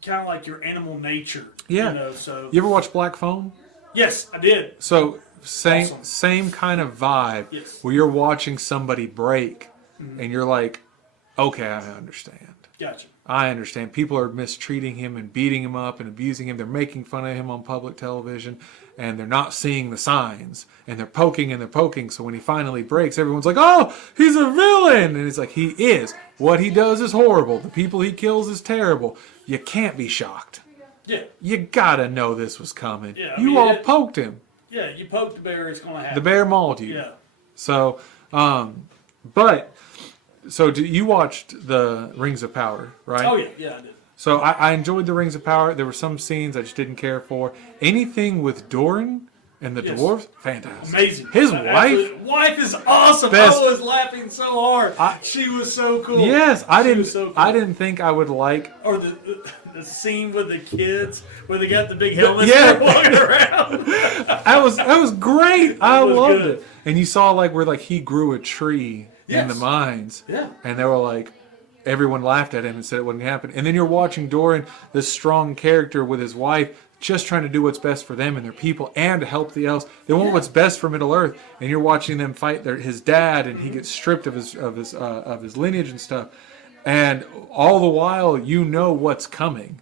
kind of like your animal nature. Yeah. So You ever watch Black Phone? yes, I did. So same Awesome. same kind of vibe Yes. where you're watching somebody break, and you're like, okay, I understand. Gotcha. I understand. People are mistreating him and beating him up and abusing him. They're making fun of him on public television, and they're not seeing the signs, and they're poking and they're poking. So when he finally breaks, everyone's like, oh, he's a villain. And it's like, he is. What he does is horrible. The people he kills is terrible. You can't be shocked. Yeah. You gotta know this was coming. Yeah, I You mean, all poked him. Yeah. You poke the bear, it's gonna happen. The bear mauled you. Yeah. So, you watched the Rings of Power, right? Oh yeah. Yeah, I did. So I enjoyed the Rings of Power. There were some scenes I just didn't care for. Anything with Doran and the Yes. dwarves, fantastic. Amazing. His Absolutely. wife. Wife is awesome. Best. I was laughing so hard. She was so cool. Yes, I She didn't. was so cool. I didn't think I would like. Or the scene with the kids where they got the big helmets Yeah. and they're walking around. That was great. I was loved good. it. And you saw where he grew a tree in the Yes. mines. Yeah. And they were like, everyone laughed at him and said it wouldn't happen. And then you're watching Doran, this strong character with his wife, just trying to do what's best for them and their people and to help the elves. They want what's best for Middle Earth. And you're watching them fight his dad, and he gets stripped of his lineage and stuff. And all the while, you know what's coming.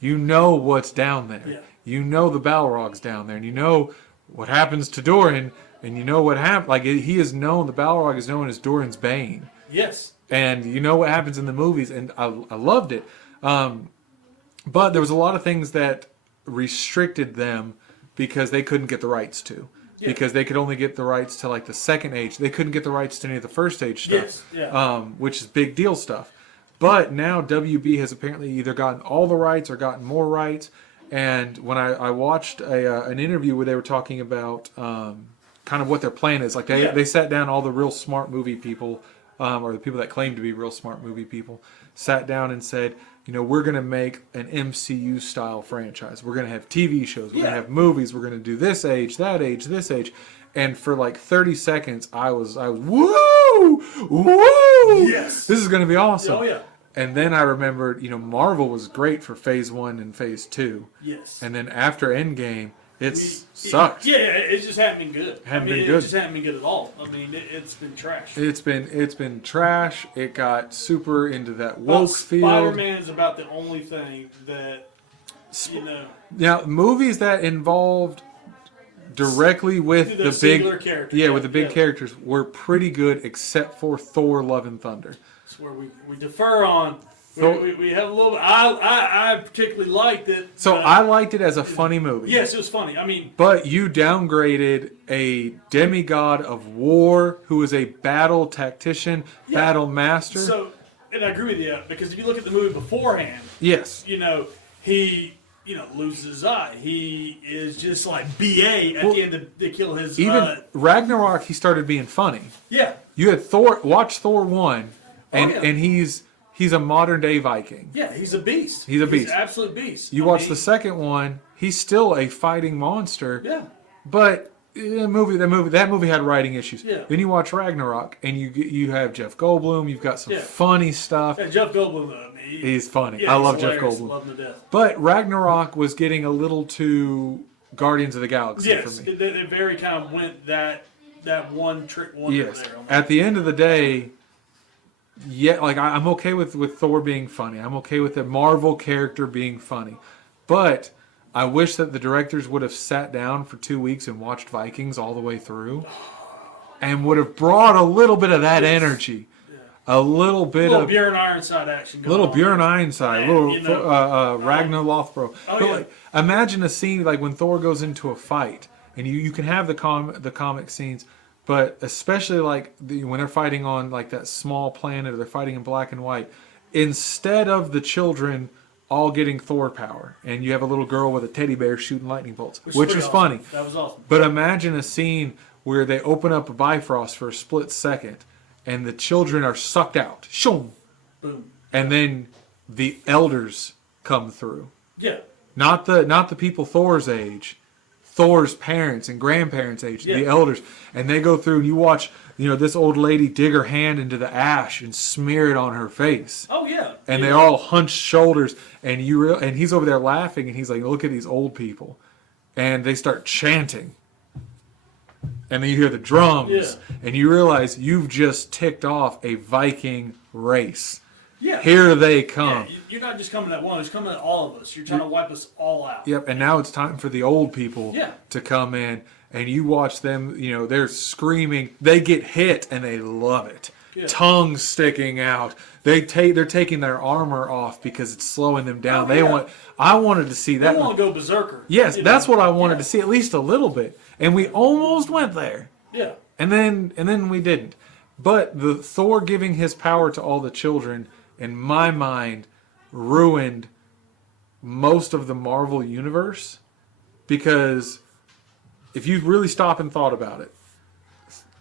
You know what's down there. Yeah. You know the Balrog's down there, and you know what happens to Doran, and you know what happened. Like, he is known, the Balrog is known as Doran's bane. Yes. And you know what happens in the movies, and I loved it. But there was a lot of things that restricted them because they couldn't get the rights to. Yeah. Because they could only get the rights to like the second age. They couldn't get the rights to any of the first age stuff. Yes, yeah. Which is big deal stuff. But now WB has apparently either gotten all the rights or gotten more rights. And when I watched an interview where they were talking about kind of what their plan is, like they sat down all the real smart movie people, or the people that claim to be real smart movie people, sat down and said, we're going to make an MCU style franchise. We're going to have TV shows. We're going to have movies. We're going to do this age, that age, this age. And for like 30 seconds, I was woo, woo. Yes. This is going to be awesome. Oh, yeah. And then I remembered, Marvel was great for Phase 1 and Phase 2. Yes. And then after Endgame, sucked. Yeah, it just hadn't been good. Hadn't I mean, been good. It just hadn't been good at all. I mean, it's been trash. It's been trash. It got super into that Well, woke field. Spider-Man is about the only thing that, you know, Now, movies that involved directly with The the singular big, character, yeah, yeah, with the big yeah. characters were pretty good, except for Thor: Love and Thunder. it's where we defer on. So- We have a little. I particularly liked it. So I liked it as a funny movie. Yes, it was funny. I mean, But you downgraded a demigod of war who is a battle tactician, Yeah. battle master. so and I agree with you because if you look at the movie beforehand, Yes. you know he loses his eye. He is just like BA at Well, the end. They kill his. Even Ragnarok, he started being funny. Yeah. You had Thor. Watch Thor 1, and yeah. and he's a modern day Viking. Yeah, he's a beast. He's a beast. He's an absolute beast. You watch the second one, he's still a fighting monster. Yeah. But that movie had writing issues. Yeah. Then you watch Ragnarok, and you have Jeff Goldblum. You've got some Yeah. funny stuff. Yeah, Jeff Goldblum. He's funny. Yeah, I he's love Jeff hilarious. Goldblum. Love him to death. But Ragnarok was getting a little too Guardians of the Galaxy Yes, for me. they very kind of went that one trick wonder Yes. there. At the end of the day, yeah, like I'm okay with Thor being funny. I'm okay with the Marvel character being funny. But I wish that the directors would have sat down for 2 weeks and watched Vikings all the way through and would have brought a little bit of that energy. A little bit little of Bjorn Ironside action. little on. Bjorn Ironside, Man, little Ragnar Lothbrok. Oh, But yeah. like, imagine a scene like when Thor goes into a fight, and you can have the comic scenes, but especially like when they're fighting on like that small planet, or they're fighting in black and white. Instead of the children all getting Thor power, and you have a little girl with a teddy bear shooting lightning bolts, which pretty was awesome. funny. That was awesome. But imagine a scene where they open up a Bifrost for a split second, and the children are sucked out. Shoom. Boom. And then the elders come through. Yeah. Not the people Thor's age, Thor's parents and grandparents' age, the Yeah. elders. And they go through, and you watch, this old lady dig her hand into the ash and smear it on her face. Oh yeah. And Yeah. they all hunch shoulders, and and he's over there laughing, and he's like, "Look at these old people," and they start chanting, and then you hear the drums, Yeah. and you realize you've just ticked off a Viking race. Yeah. Here they come. Yeah, you're not just coming at one. You're coming at all of us. You're trying to wipe us all out. Yep, and now it's time for the old people Yeah. to come in, and you watch them. They're screaming. They get hit, and they love it. Yeah. Tongues sticking out. They're taking their armor off because it's slowing them down. Oh, yeah. I wanted to see They that. want to go berserker. Yes, you know? that's what I wanted Yeah. to see, at least a little bit, and we almost went there, Yeah. and then we didn't. But the Thor giving his power to all the children, in my mind, ruined most of the Marvel universe, because if you really stop and thought about it,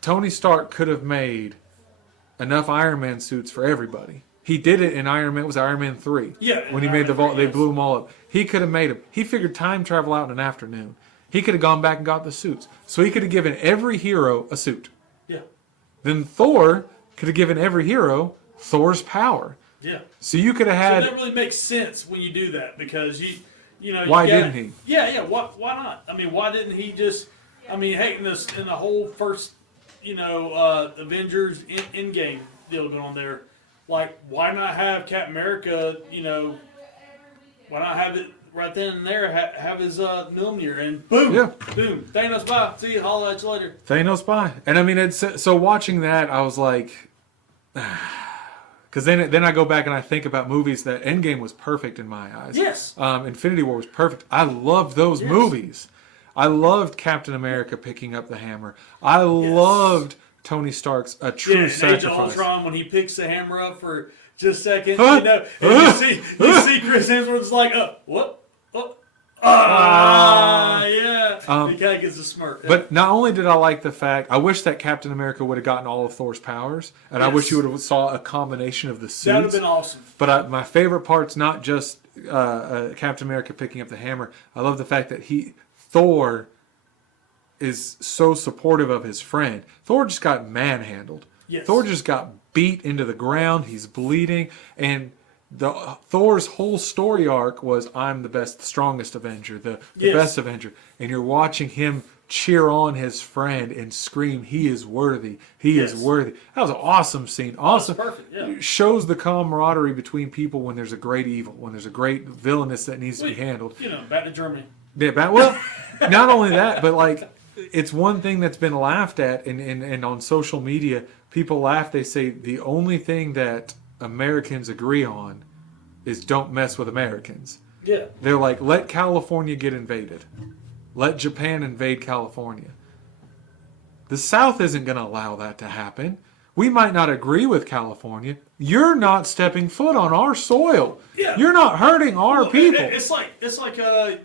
Tony Stark could have made enough Iron Man suits for everybody. He did it in Iron Man. It was Iron Man 3. Yeah, When he in made Iron the Man vault, 3, they yes. blew them all up. He could have made them. He figured time travel out in an afternoon. He could have gone back and got the suits. So he could have given every hero a suit. Yeah. Then Thor could have given every hero Thor's power. Yeah. So you could have So had. that really makes sense when you do that because you know. Why you gotta- didn't he? Yeah, yeah. Why not? I mean, why didn't he just? I mean, hey, in the whole first, Avengers Endgame deal going on there, like, why not have Captain America? Why not have it right then and there? Have his Mjolnir and boom, Yeah. boom, Thanos, bye. See you. Holla at you later. Thanos by. And I mean, so watching that, I was like, because then I go back and I think about movies that Endgame was perfect in my eyes. Yes. Infinity War was perfect. I loved those movies. I loved Captain America picking up the hammer. I loved Tony Stark's A True Yeah, in Age of Sacrifice. Ultron when he picks the hammer up for just a second, Huh? and you see Chris Hemsworth's like, what? Yeah. He kind of gets a smirk. But not only did I like the fact, I wish that Captain America would have gotten all of Thor's powers, and I wish you would have saw a combination of the suits. that would have been awesome. But my favorite part's not just Captain America picking up the hammer. I love the fact that Thor is so supportive of his friend. Thor just got manhandled. Yes. Thor just got beat into the ground. He's bleeding, and Thor's whole story arc was I'm the best, strongest Avenger, the Yes. best Avenger, and you're watching him cheer on his friend and scream, "He is worthy! He Yes. is worthy!" That was an awesome scene. Awesome, perfect, yeah. Shows the camaraderie between people when there's a great evil, when there's a great villainous that needs to be Well, handled. You know, back to Germany. Yeah, well, not only that, but like it's one thing that's been laughed at, and on social media, people laugh. They say the only thing that Americans agree on is don't mess with Americans. Yeah. They're like, let California get invaded. Let Japan invade California. The South isn't going to allow that to happen. We might not agree with California. You're not stepping foot on our soil. Yeah. You're not hurting our Well, people. It's like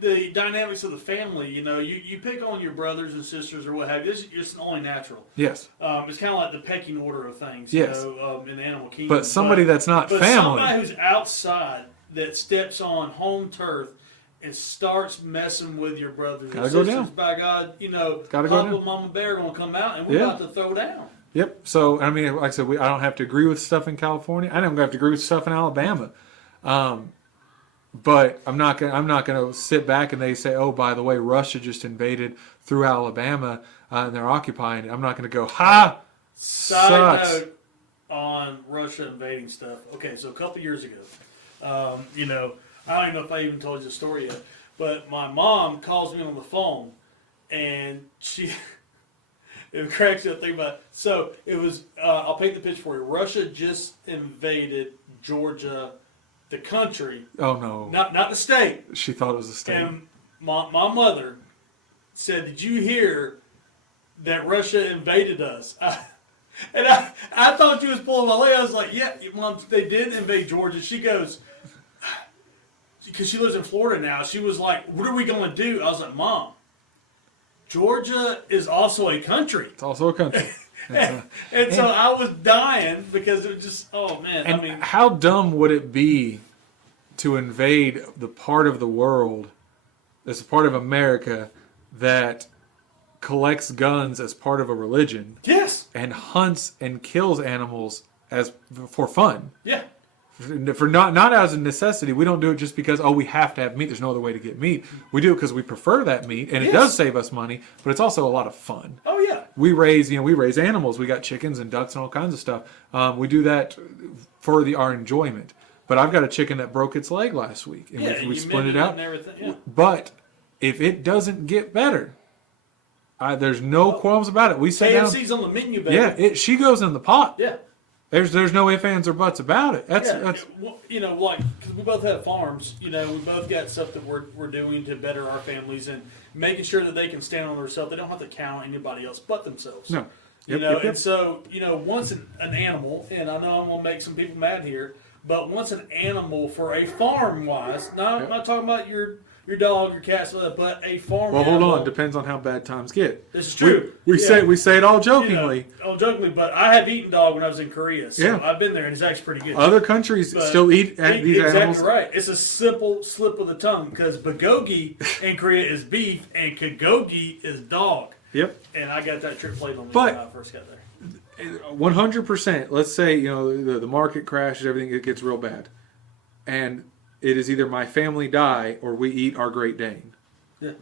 the dynamics of the family. You know, you pick on your brothers and sisters or what have you. It's only natural. Yes. It's kind of like the pecking order of things. Yes. You know, in the animal kingdom. But somebody that's not but family. somebody who's outside that steps on home turf and starts messing with your brothers Gotta and go sisters, down. by God, you know, Gotta go Papa down. and Mama Bear are going to come out and we're Yeah. about to throw down. Yep. So I mean, like I said, I don't have to agree with stuff in California. I don't have to agree with stuff in Alabama. But I'm not gonna sit back and they say, oh, by the way, Russia just invaded through Alabama and they're occupying it. I'm not gonna go, ha. Side Sucks. note on Russia invading stuff. Okay, so a couple years ago, you know, I don't even know if I even told you the story yet, but my mom calls me on the phone, and she, it cracks me up thinking about it. So it was, I'll paint the picture for you. Russia just invaded Georgia, the country, Oh no. not the state. She thought it was a state. And my mother said, "Did you hear that Russia invaded us?" And I thought you was pulling my leg. I was like, "Yeah, Mom, they did invade Georgia." She goes, because she lives in Florida now. She was like, "What are we going to do?" I was like, "Mom, Georgia is also a country." It's also a country. And so I was dying because it was just, oh man. And I mean, how dumb would it be to invade the part of the world, as a part of America, that collects guns as part of a religion yes, and hunts and kills animals as for fun? yeah. For not as a necessity. We don't do it just because, oh, we have to have meat. There's no other way to get meat. We do it because we prefer that meat, and it Yes. does save us money, but it's also a lot of fun. Oh yeah. We raise animals. We got chickens and ducks and all kinds of stuff. We do that for our enjoyment. But I've got a chicken that broke its leg last week, and Yeah, and we you split it mended out. and everything. Yeah. But if it doesn't get better, there's no qualms about it. We sit down. KFC's on the menu, baby. Yeah, she goes in the pot. Yeah. There's no ifs, ands, or buts about it. That's Well, you know, like, because we both have farms, you know, we both got stuff that we're doing to better our families and making sure that they can stand on themselves. They don't have to count on anybody else but themselves. no. You Yep, know, yep, yep. and so, you know, once an animal, and I know I'm going to make some people mad here, but once an animal for a farm-wise, I'm not talking about your dog, your cat, but a farm Well, hold animal. on. Depends on how bad times get. This is true. We Yeah. say it all You know, jokingly. jokingly, but I have eaten dog when I was in Korea, so Yeah. I've been there, and it's actually pretty good. Other countries But still eat these exactly animals. right. It's a simple slip of the tongue because bulgogi in Korea is beef and kagogi is dog. Yep. And I got that trick played on me But- when I first got there. 100%. Let's say the market crashes, everything it gets real bad, and it is either my family die or we eat our Great Dane. Yeah.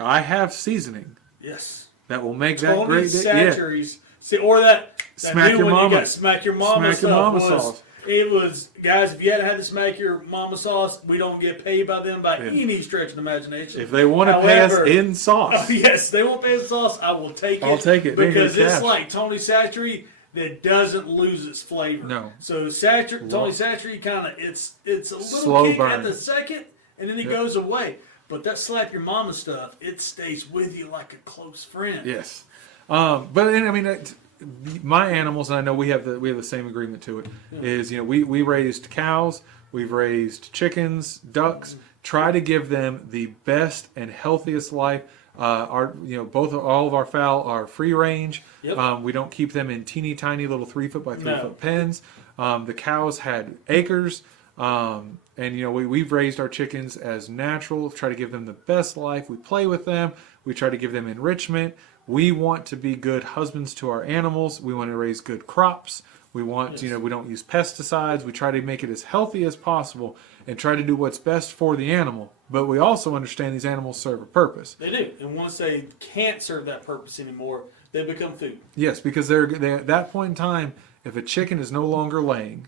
I have seasoning Yes. that will make that Tony Great Dane. Yeah. Chachere's. See, or that Smack new Your one Mama. you got, Smack Your Mama Smack Your stuff Mama was, sauce. It was, guys, if you hadn't had the Smack Your Mama sauce, we don't get paid by them by Yeah. any stretch of the imagination. If they want to pay us However- in sauce, Oh, yes, they won't pay the sauce. I will take it. I'll take it. Bring because it it's cash. like Tony Chachery that doesn't lose its flavor. No. So Tony Chachery kind of it's a little Slow kick burn. at the second, and then it Yep. goes away. But that slap your mama stuff, it stays with you like a close friend. yes. But I mean, my animals, and I know we have the same agreement to it. Is we raised cows, we've raised chickens, ducks. Try to give them the best and healthiest life. All of our fowl are free range. Yep. We don't keep them in teeny tiny little 3-foot by 3-foot No. pens. The cows had acres. And we've raised our chickens as natural, try to give them the best life. We play with them, we try to give them enrichment. We want to be good husbands to our animals. We want to raise good crops. We want, we don't use pesticides. We try to make it as healthy as possible and try to do what's best for the animal. But we also understand these animals serve a purpose. They do. And once they can't serve that purpose anymore, they become food. Yes, because they at that point in time, if a chicken is no longer laying,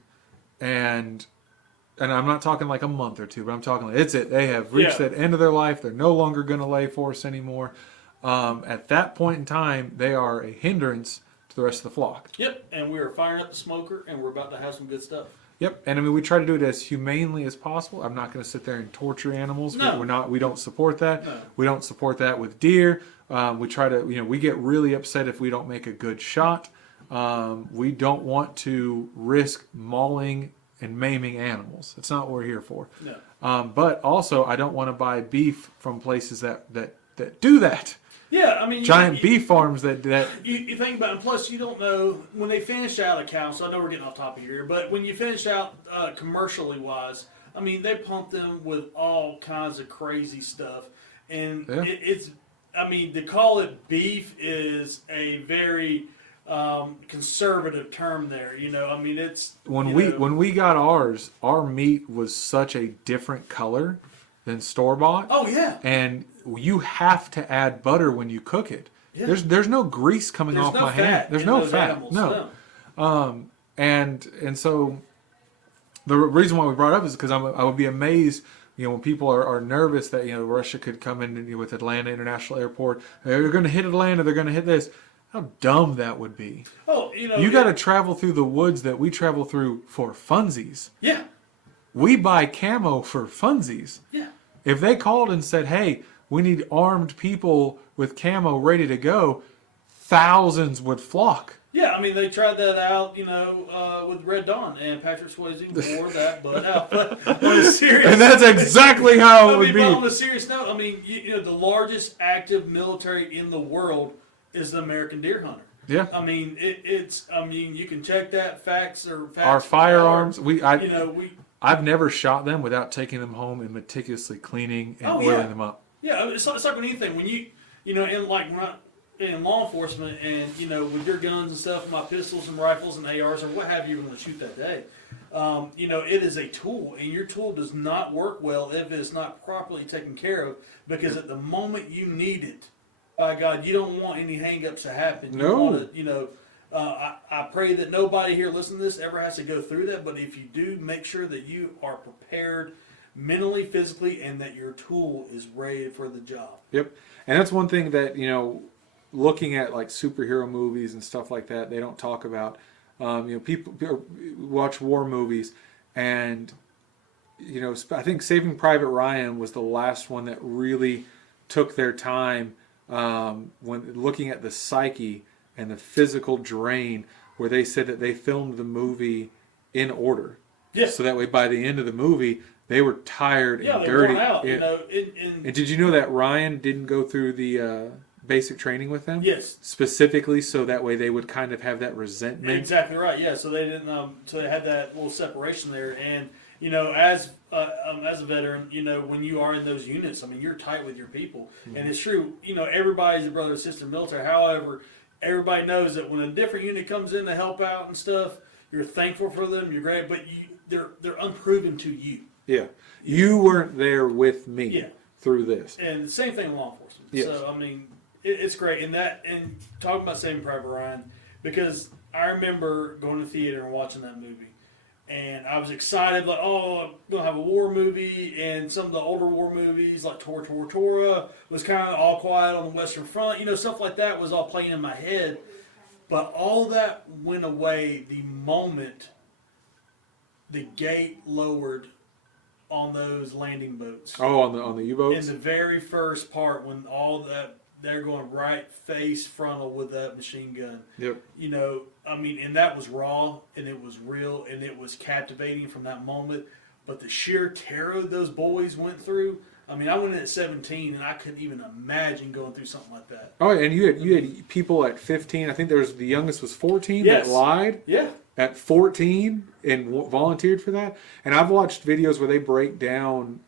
and I'm not talking like a month or two, but I'm talking like it's it. They have reached that end of their life. They're no longer going to lay for us anymore. At that point in time, they are a hindrance to the rest of the flock. Yep, and we are firing up the smoker, and we're about to have some good stuff. Yep, and I mean we try to do it as humanely as possible. I'm not going to sit there and torture animals. No. We don't support that. No. We don't support that with deer. We try to, we get really upset if we don't make a good shot. We don't want to risk mauling and maiming animals. It's not what we're here for. No. But also, I don't want to buy beef from places that do that. Yeah, I mean... Giant beef farms that... You think about it, and plus you don't know, when they finish out a cow, so I know we're getting off topic here, but when you finish out commercially wise, I mean, they pump them with all kinds of crazy stuff. And it's... I mean, to call it beef is a very conservative term there. I mean, it's... When we got ours, our meat was such a different color than store-bought. Oh, yeah. And you have to add butter when you cook it. Yeah. There's no grease coming off my hand. There's no fat. Animals, no. And so the reason why we brought it up is because I would be amazed, when people are nervous that Russia could come in with Atlanta International Airport. They're going to hit Atlanta. They're going to hit this. How dumb that would be. Oh, you got to travel through the woods that we travel through for funsies. Yeah. We buy camo for funsies. Yeah. If they called and said, "Hey, we need armed people with camo ready to go," thousands would flock. Yeah, I mean, they tried that out, with Red Dawn, and Patrick Swayze wore that butt out. But on a serious... And that's exactly how it would be. But on a serious note, I mean, the largest active military in the world is the American deer hunter. Yeah. I mean, you can check that. Facts. Our firearms, I've never shot them without taking them home and meticulously cleaning and oiling them up. Yeah, it's like with anything. When in law enforcement and, with your guns and stuff, my pistols and rifles and ARs or what have you you're going to shoot that day, it is a tool, and your tool does not work well if it's not properly taken care of, because at the moment you need it, by God, you don't want any hang-ups to happen. No. I pray that nobody here listening to this ever has to go through that, but if you do, make sure that you are prepared mentally, physically, and that your tool is ready for the job. Yep. And that's one thing that, looking at like superhero movies and stuff like that, they don't talk about. People watch war movies, and, I think Saving Private Ryan was the last one that really took their time when looking at the psyche and the physical drain, where they said that they filmed the movie in order. Yes. So that way by the end of the movie, they were tired and they're dirty. worn out, And did you know that Ryan didn't go through the basic training with them? Yes. Specifically so that way they would kind of have that resentment. Exactly right, yeah. So they didn't, so they had that little separation there. And, as a veteran, when you are in those units, I mean, you're tight with your people. Mm-hmm. And it's true, everybody's a brother and sister in the military. However, everybody knows that when a different unit comes in to help out and stuff, you're thankful for them, you're great, but they're unproven to you. Yeah. You weren't there with me through this. And the same thing in law enforcement. Yes. So, I mean, it's great. And talking about Saving Private Ryan, because I remember going to the theater and watching that movie. And I was excited, like, oh, I'm going to have a war movie. And some of the older war movies, like Tora Tora Tora, was kind of All Quiet on the Western Front. Stuff like that was all playing in my head. But all that went away the moment the gate lowered on those landing boats. Oh, on the U-boats? In the very first part, when all that, they're going right face frontal with that machine gun. Yep. And that was raw, and it was real, and it was captivating from that moment. But the sheer terror those boys went through, I mean, I went in at 17, and I couldn't even imagine going through something like that. Oh, and you had people at 15. I think the youngest was 14 Yes. that lied. Yeah. At 14 and volunteered for that. And I've watched videos where they break down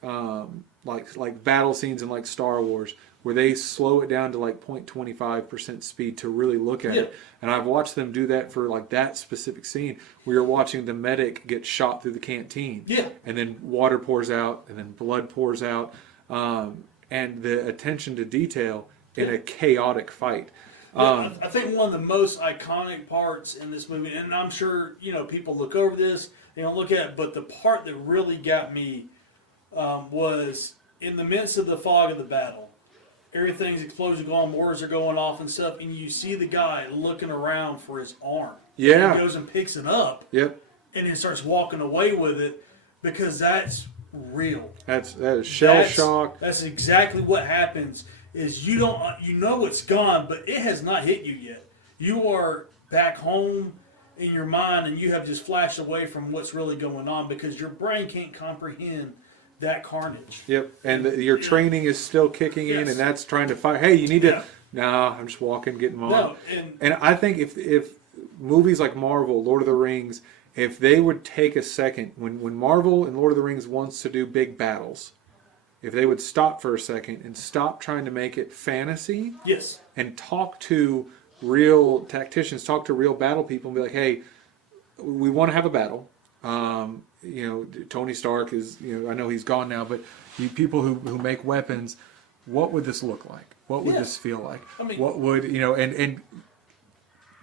like battle scenes in like Star Wars, where they slow it down to like 0.25% speed to really look at it. And I've watched them do that for like that specific scene where you're watching the medic get shot through the canteen. Yeah. And then water pours out, and then blood pours out, and the attention to detail in a chaotic fight. I think one of the most iconic parts in this movie, and I'm sure people look over this, they don't look at it, but the part that really got me was in the midst of the fog of the battle. Everything's explosions going, mortars are going off and stuff, and you see the guy looking around for his arm. Yeah. He goes and picks it up. Yep. And then starts walking away with it because that's real. That is shell shock. That's exactly what happens. Is you know it's gone, but it has not hit you yet. You are back home in your mind, and you have just flashed away from what's really going on because your brain can't comprehend that carnage. Yep, and your training is still kicking in, and that's trying to fight. Hey, you need to. Nah, I'm just walking, getting on. No, and I think if movies like Marvel, Lord of the Rings, if they would take a second when Marvel and Lord of the Rings wants to do big battles, if they would stop for a second and stop trying to make it fantasy, yes, and talk to real tacticians, talk to real battle people, and be like, hey, we want to have a battle. Tony Stark is, I know he's gone now, but you people who make weapons, what would this look like? What would this feel like? I mean, what would, and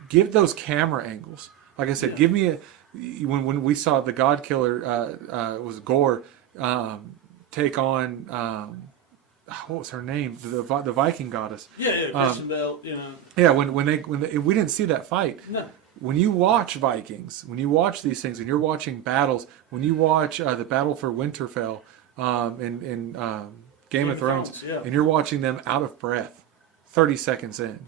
give those camera angles. Like I said, give me when we saw the God Killer, was Gore, take on, what was her name? The Viking goddess. Yeah, Kristen Bell, Yeah, when we didn't see that fight. No. When you watch Vikings, when you watch these things, when you're watching battles, when you watch the battle for Winterfell in Game of Thrones, and you're watching them out of breath, 30 seconds in,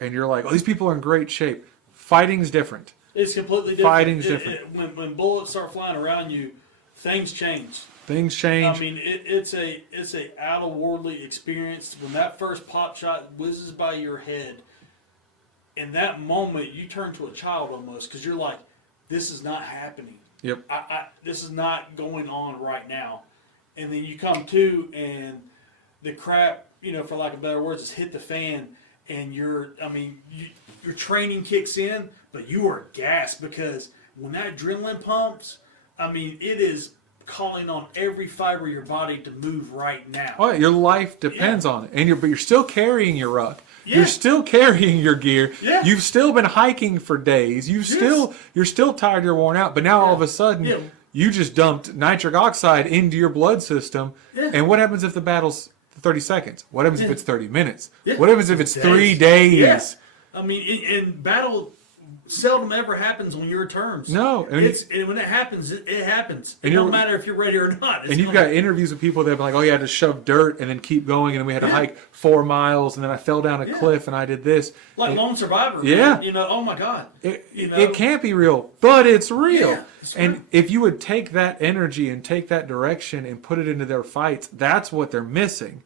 and you're like, oh, these people are in great shape. Fighting's different. It's completely different. Fighting's different. When bullets start flying around you, things change. Things change. I mean, it's a out of worldly experience. When that first pop shot whizzes by your head, in that moment you turn to a child almost because you're like, this is not happening. Yep. This is not going on right now. And then you come to and the crap, for lack of better words, has hit the fan, and your training kicks in, but you are gassed because when that adrenaline pumps, it is calling on every fiber of your body to move right now. Oh, your life depends on it, and but you're still carrying your ruck. Yeah. You're still carrying your gear. Yeah. You've still been hiking for days. You're still tired. You're worn out. But now all of a sudden, you just dumped nitric oxide into your blood system. Yeah. And what happens if the battle's 30 seconds? What happens if it's 30 minutes? Yeah. What happens if it's 3 days? Yeah. In battle seldom ever happens on your terms. No. And when it happens, it happens. It don't matter if you're ready or not. And you've got interviews with people that have been like, oh, you had to shove dirt and then keep going, and then we had to hike 4 miles, and then I fell down a cliff and I did this. Like Lone Survivor. Yeah. Oh my God. It can't be real, but it's real. Yeah, and if you would take that energy and take that direction and put it into their fights, that's what they're missing.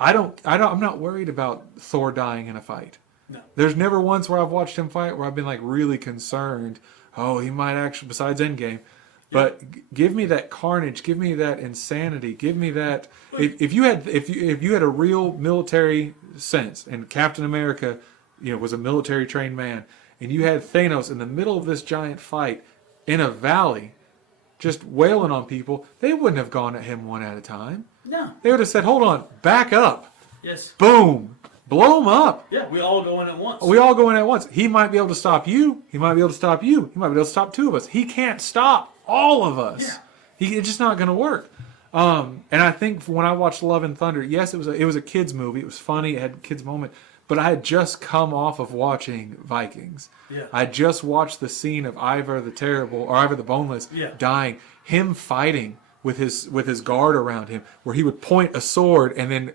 I'm not worried about Thor dying in a fight. No. There's never once where I've watched him fight where I've been like really concerned. Oh, he might actually, besides Endgame. But give me that carnage. Give me that insanity. Give me that. If you had a real military sense, and Captain America, was a military trained man, and you had Thanos in the middle of this giant fight in a valley, just wailing on people, they wouldn't have gone at him one at a time. No. They would have said, "Hold on, back up." Yes. Boom. Blow him up. Yeah, we all go in at once. We all go in at once. He might be able to stop you. He might be able to stop you. He might be able to stop 2 of us. He can't stop all of us. Yeah. It's just not going to work. And I think when I watched Love and Thunder, yes, it was a kids movie. It was funny. It had a kids moment. But I had just come off of watching Vikings. Yeah. I had just watched the scene of Ivar the Terrible, or Ivar the Boneless, dying. Him fighting with his guard around him, where he would point a sword and then,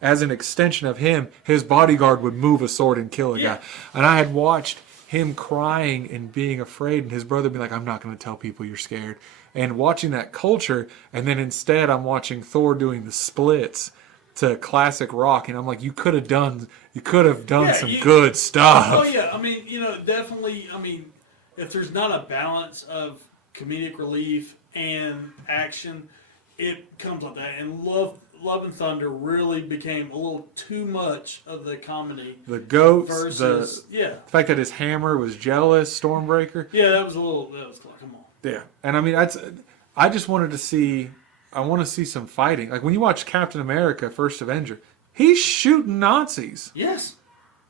as an extension of him, his bodyguard would move a sword and kill a guy. And I had watched him crying and being afraid, and his brother being like, I'm not going to tell people you're scared. And watching that culture, and then instead I'm watching Thor doing the splits to classic rock, and I'm like, you could have done some good stuff. Oh yeah, definitely. If there's not a balance of comedic relief and action, it comes like that. And Love and Thunder really became a little too much of the comedy. The goats, Versus, the fact that his hammer was jealous, Stormbreaker. Yeah, that was like, come on. Yeah, and I mean, I just wanted to see. I want to see some fighting. Like when you watch Captain America: First Avenger, he's shooting Nazis. Yes.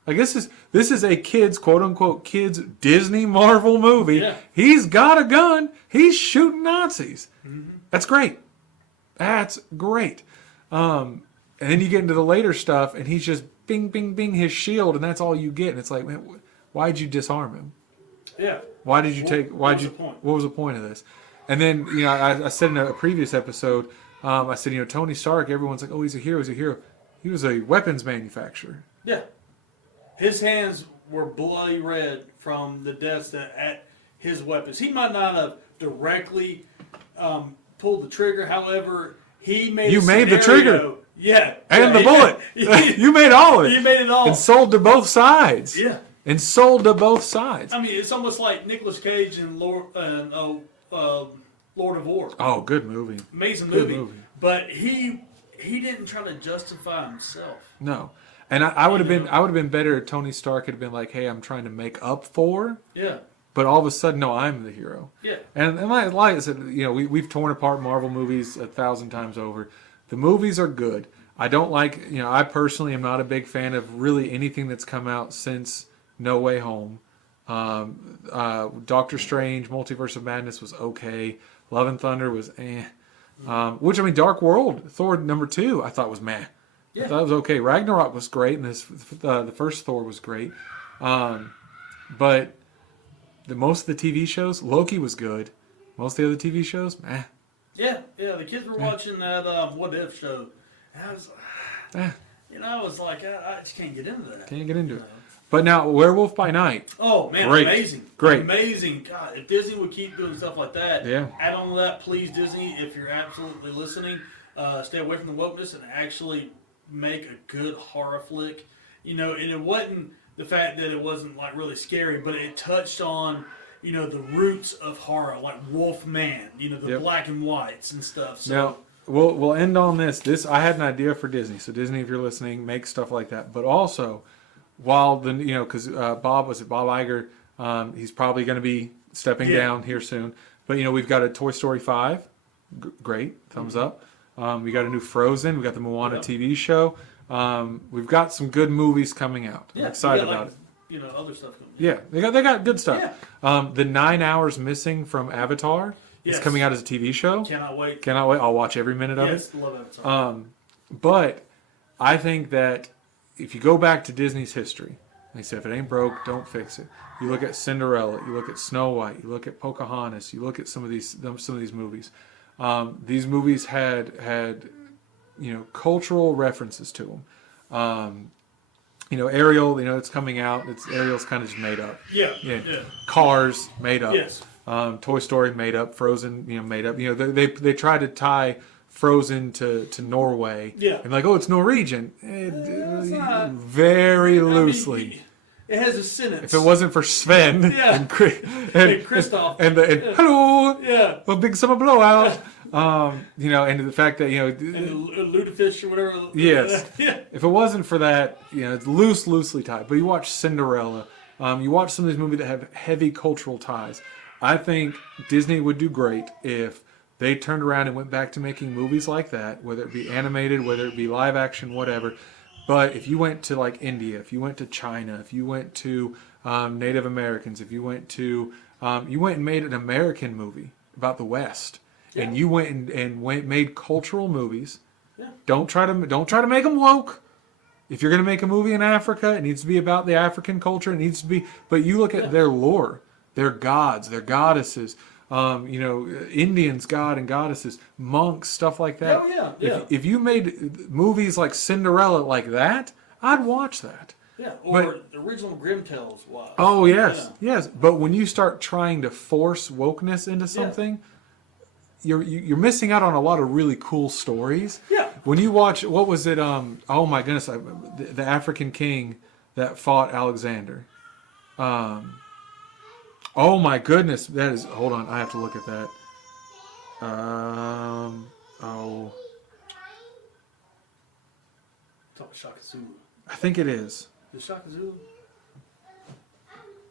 Like this is a kids, quote unquote kids Disney Marvel movie. Yeah. He's got a gun. He's shooting Nazis. Mm-hmm. That's great. That's great. And then you get into the later stuff, and he's just bing, bing, bing his shield, and that's all you get. And it's like, man, why'd you disarm him? Yeah. Why did you take? What was the point? What was the point of this? And then I said in a previous episode, I said Tony Stark. Everyone's like, oh, he's a hero. He's a hero. He was a weapons manufacturer. Yeah. His hands were bloody red from the deaths at his weapons. He might not have directly pulled the trigger. However, he made the trigger. Yeah. And the bullet. He You made all of it. You made it all. And sold to both sides. Yeah. And sold to both sides. I mean, it's almost like Nicolas Cage in Lord of War. Oh, good movie. Amazing Good movie. But he didn't try to justify himself. No. And I would have been better if Tony Stark had been like, hey, I'm trying to make up for. Yeah. But all of a sudden, no, I'm the hero. Yeah. And like I said, we've torn apart Marvel movies 1,000 times over. The movies are good. I don't like, I personally am not a big fan of really anything that's come out since No Way Home. Doctor Strange, Multiverse of Madness was okay. Love and Thunder was eh. Dark World, Thor #2, I thought was meh. Yeah. I thought it was okay. Ragnarok was great, and the first Thor was great. But most of the TV shows, Loki was good. Most of the other TV shows, meh. Yeah. The kids were watching that What If show. And I was, I was like, I just can't get into that. Can't get into it. But now, Werewolf by Night. Oh, man, Great. amazing. Great. Amazing. God, if Disney would keep doing stuff like that, Yeah. add on to that, please, Disney, if you're absolutely listening, stay away from the wokeness and actually make a good horror flick. And it wasn't the fact that it wasn't, like, really scary, but it touched on, the roots of horror, like Wolfman, the black and whites and stuff. So, Now, we'll end on this. I had an idea for Disney. So Disney, if you're listening, make stuff like that. But also, while because Bob Iger, he's probably going to be stepping down here soon. But we've got a Toy Story 5, great, thumbs up. We got a new Frozen. We got the Moana TV show. We've got some good movies coming out. I'm excited about it. Other stuff coming. Yeah, they got good stuff. Yeah. The 9 Hours Missing from Avatar is coming out as a TV show. Cannot wait. I'll watch every minute of it. Yes, love Avatar. But I think that if you go back to Disney's history, they said if it ain't broke, don't fix it. You look at Cinderella, you look at Snow White, you look at Pocahontas, you look at some of these movies. These movies had cultural references to them. Ariel, it's coming out. Ariel's kind of just made up. Yeah. Cars, made up. Yes. Toy Story, made up. Frozen, made up. They try to tie Frozen to Norway. Yeah. And it's Norwegian. Very loosely. It has a sentence. If it wasn't for Sven and Kristoff. and hello, Yeah. a big summer blowout. And the fact that And Lutefisk or whatever. yes, Yeah. if it wasn't for that, it's loosely tied. But you watch Cinderella, you watch some of these movies that have heavy cultural ties. I think Disney would do great if they turned around and went back to making movies like that, whether it be animated, whether it be live action, whatever. But if you went to India, if you went to China, if you went to Native Americans, if you went and made an American movie about the West, and you went and made cultural movies. Yeah. Don't try to make them woke. If you're going to make a movie in Africa, it needs to be about the African culture. It needs to be, but you look at their lore, their gods, their goddesses. Indians, god and goddesses, monks, stuff like that. Oh, yeah. If you made movies like Cinderella like that, I'd watch that. Yeah, or the original Grimm Tales was. Oh, yes, yes. But when you start trying to force wokeness into something, you're missing out on a lot of really cool stories. Yeah. When you watch, what was it? Oh my goodness, the African king that fought Alexander. Oh my goodness, that is. Hold on, I have to look at that. Oh, Talking Shaka Zulu. I think it is. Is Shaka Zulu?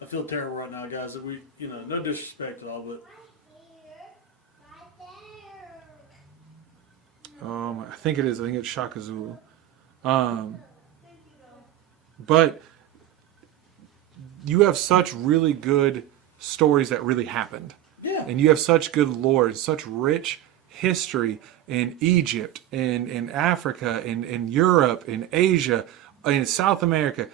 I feel terrible right now, guys. That we, no disrespect at all, but I think it is. I think it's Shaka Zulu. But you have such really good stories that really happened. yeah, And you have such good lore and such rich history in Egypt, in Africa, in Europe, in Asia, in South America,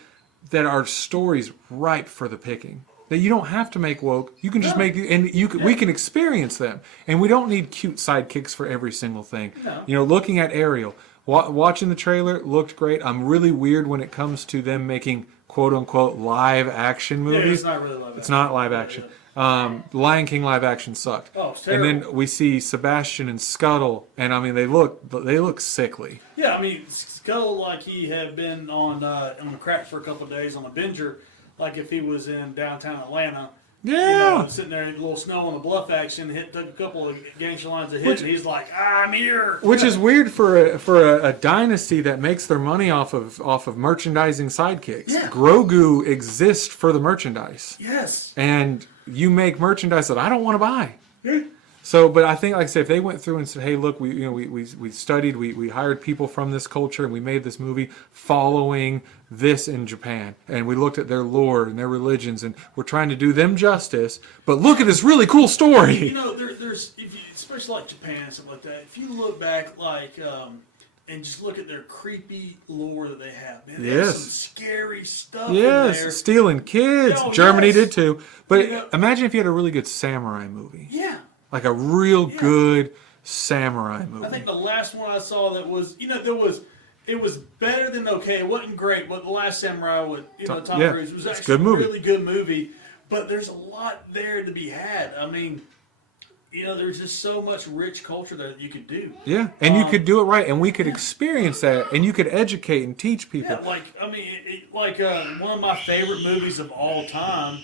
that are stories ripe for the picking. That you don't have to make woke. You can just No. make, and we can experience them. And we don't need cute sidekicks for every single thing. No. Looking at Ariel, watching the trailer looked great. I'm really weird when it comes to them making quote unquote live action yeah, movies. it's not really live. It's not live action. Lion King live action sucked. Oh, it's and terrible. then we see Sebastian and Scuttle, and I mean they look sickly. Yeah, I mean, Scuttle like he had been on the crack for a couple of days on a binger, like if he was in downtown Atlanta. Yeah. Sitting there in a little snow on the bluff action, took a couple of gangster lines of hit, and he's like, I'm here. Which is weird for a dynasty that makes their money off of merchandising sidekicks. Yeah. Grogu exists for the merchandise, Yes. and you make merchandise that I don't want to buy. So, but I think, like I said, if they went through and said, "Hey, look, we studied, we hired people from this culture, and we made this movie following this in Japan, and we looked at their lore and their religions, and we're trying to do them justice, but look at this really cool story." There's if you, especially like Japan and stuff like that. If you look back, and just look at their creepy lore that they have, man, they have Yes. some scary stuff in there. Yes, stealing kids. Oh, Germany yes. did too. But You know- imagine if you had a really good samurai movie, Yeah. like a real Yeah. good samurai movie. I think the last one I saw that was, it was better than okay. It wasn't great, but The Last Samurai with Tom yeah, Cruise was it's a actually good movie. really good movie. But there's a lot there to be had. I mean, there's just so much rich culture that you could do. Yeah, and you could do it right, and we could experience that, and you could educate and teach people. Yeah, one of my favorite movies of all time,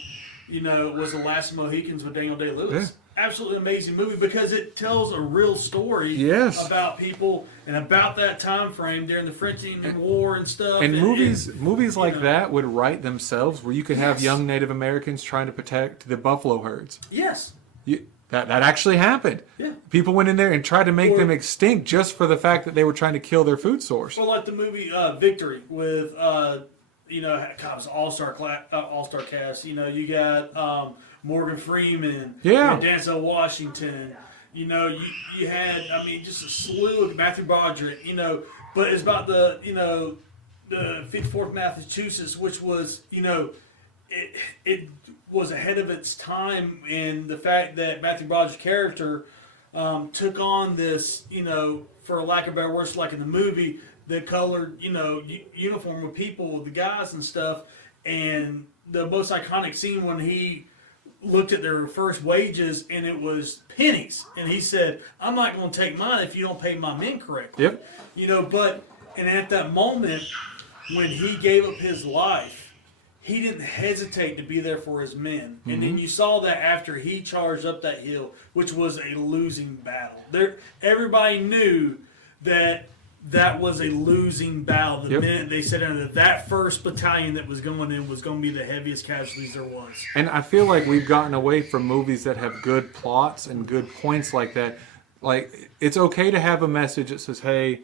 was The Last Mohicans with Daniel Day-Lewis. Absolutely amazing movie because it tells a real story Yes. about people and about that time frame during the French Indian War and stuff. And movies like know. that would write themselves, where you could have Yes. young Native Americans trying to protect the buffalo herds. Yes. That actually happened. Yeah. People went in there and tried to make Or- them extinct just for the fact that they were trying to kill their food source. Or like the movie Victory with, God, it was all-star cast. You got Morgan Freeman. Yeah. You had Denzel Washington. You had, just a slew of Matthew Broderick, but it's about the 54th Massachusetts, which was, it was ahead of its time in the fact that Matthew Broderick's character took on this, for lack of better words, like in the movie, the colored, uniform of people, the guys and stuff, and the most iconic scene when he looked at their first wages and it was pennies, and he said, "I'm not going to take mine if you don't pay my men correctly." Yep. And at that moment when he gave up his life, he didn't hesitate to be there for his men. And then you saw that after he charged up that hill, which was a losing battle. Everybody knew that was a losing battle. The minute they said that first battalion that was going in was going to be the heaviest casualties there was. And I feel like we've gotten away from movies that have good plots and good points like that. Like, it's okay to have a message that says, "Hey,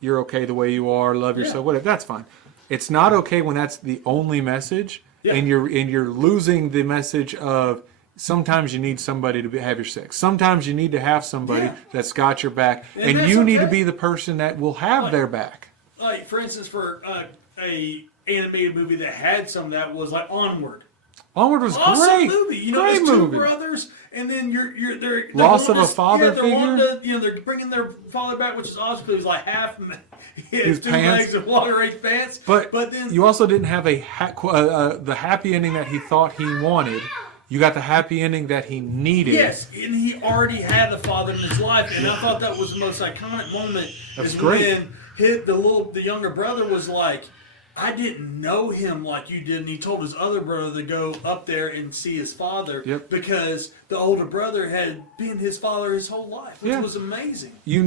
you're okay the way you are, love yourself," whatever. That's fine. It's not okay when that's the only message, and you're losing the message of sometimes you need somebody to have your six. Sometimes you need to have somebody that's got your back, and that's you need to okay. be the person that will have their back. Like, for instance, for a animated movie that had some of that was like Onward. Onward was Awesome great. movie. Great There's two movie. brothers, and then they're Loss wanting of a father they're wanting figure? they're bringing their father back, which is awesome because he's like half. He has His two pants. legs and water-age pants. But then you also didn't have the happy ending that he thought he wanted. You got the happy ending that he needed. yes, and he already had a father in his life, and I thought that was the most iconic moment. That's is great. When the younger brother was like, I didn't know him like you did, and he told his other brother to go up there and see his father Yep. because the older brother had been his father his whole life, which Yeah. was amazing. We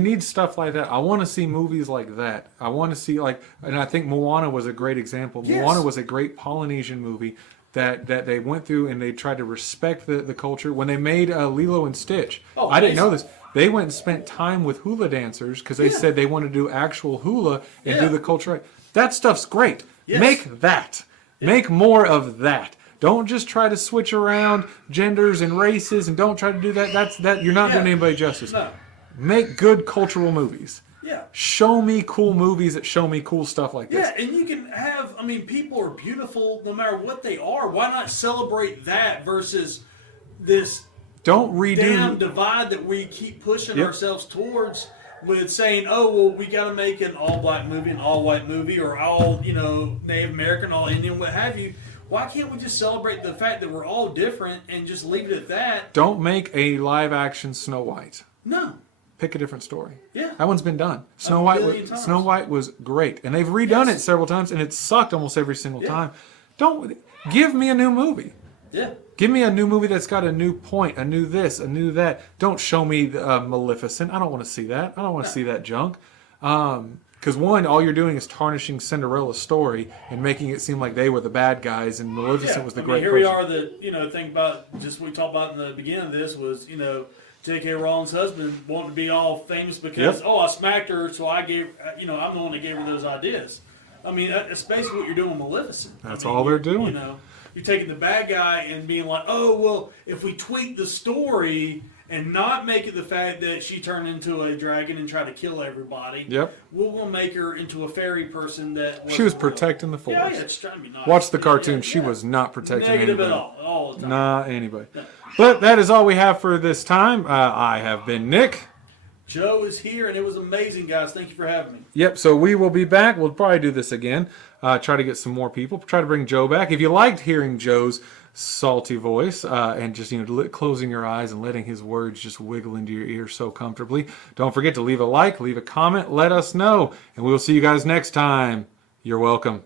need stuff like that. I want to see movies like that. I want to see and I think Moana was a great example. Yes. Moana was a great Polynesian movie that they went through and they tried to respect the culture. When they made Lilo and Stitch, Oh, I didn't know amazing. this. They went and spent time with hula dancers because they Yeah. said they wanted to do actual hula and do Yeah. the culture right. That stuff's great. Yes. Make that. Make more of that. Don't just try to switch around genders and races, and don't try to do that. That you're not Yeah. doing anybody justice. No. Make good cultural movies. Yeah. Show me cool movies that show me cool stuff like this. Yeah, and you can have, I mean, people are beautiful no matter what they are. Why not celebrate that versus this Don't redo. damn divide that we keep pushing Yep. ourselves towards with saying, oh, well, we got to make an all-black movie, an all-white movie, or all, Native American, all Indian, what have you. Why can't we just celebrate the fact that we're all different and just leave it at that? Don't make a live action Snow White. No. Pick a different story. Yeah. That one's been done. billion times. Snow White was great, and they've redone Yes. it several times, and it sucked almost every single Yeah. time. Don't give me a new movie. Yeah. Give me a new movie that's got a new point, a new this, a new that. Don't show me Maleficent. I don't want to see that. I don't want to see that junk. Because one, all you're doing is tarnishing Cinderella's story and making it seem like they were the bad guys, and Maleficent was the great here person. we are. Think about just what we talked about in the beginning of this was J.K. Rowling's husband wanted to be all famous because Yep. I smacked her, so I gave I'm the one that gave her those ideas. I mean, that's basically what you're doing with Maleficent. That's I mean, all they're doing. You're taking the bad guy and being like, oh well, if we tweak the story and not make it the fact that she turned into a dragon and tried to kill everybody. Yep. We'll make her into a fairy person that She was real. protecting the forest. Yeah, it's trying to be nice. Watch the Yeah, cartoon. yeah, She yeah. was not protecting Negative anybody. at all the time. Not anybody. But that is all we have for this time. I have been Nick. Joe is here, and it was amazing, guys. Thank you for having me. Yep, so we will be back. We'll probably do this again. Try to get some more people. Try to bring Joe back. If you liked hearing Joe's salty voice and just closing your eyes and letting his words just wiggle into your ear so comfortably, don't forget to leave a like, leave a comment, let us know, and we will see you guys next time. You're welcome.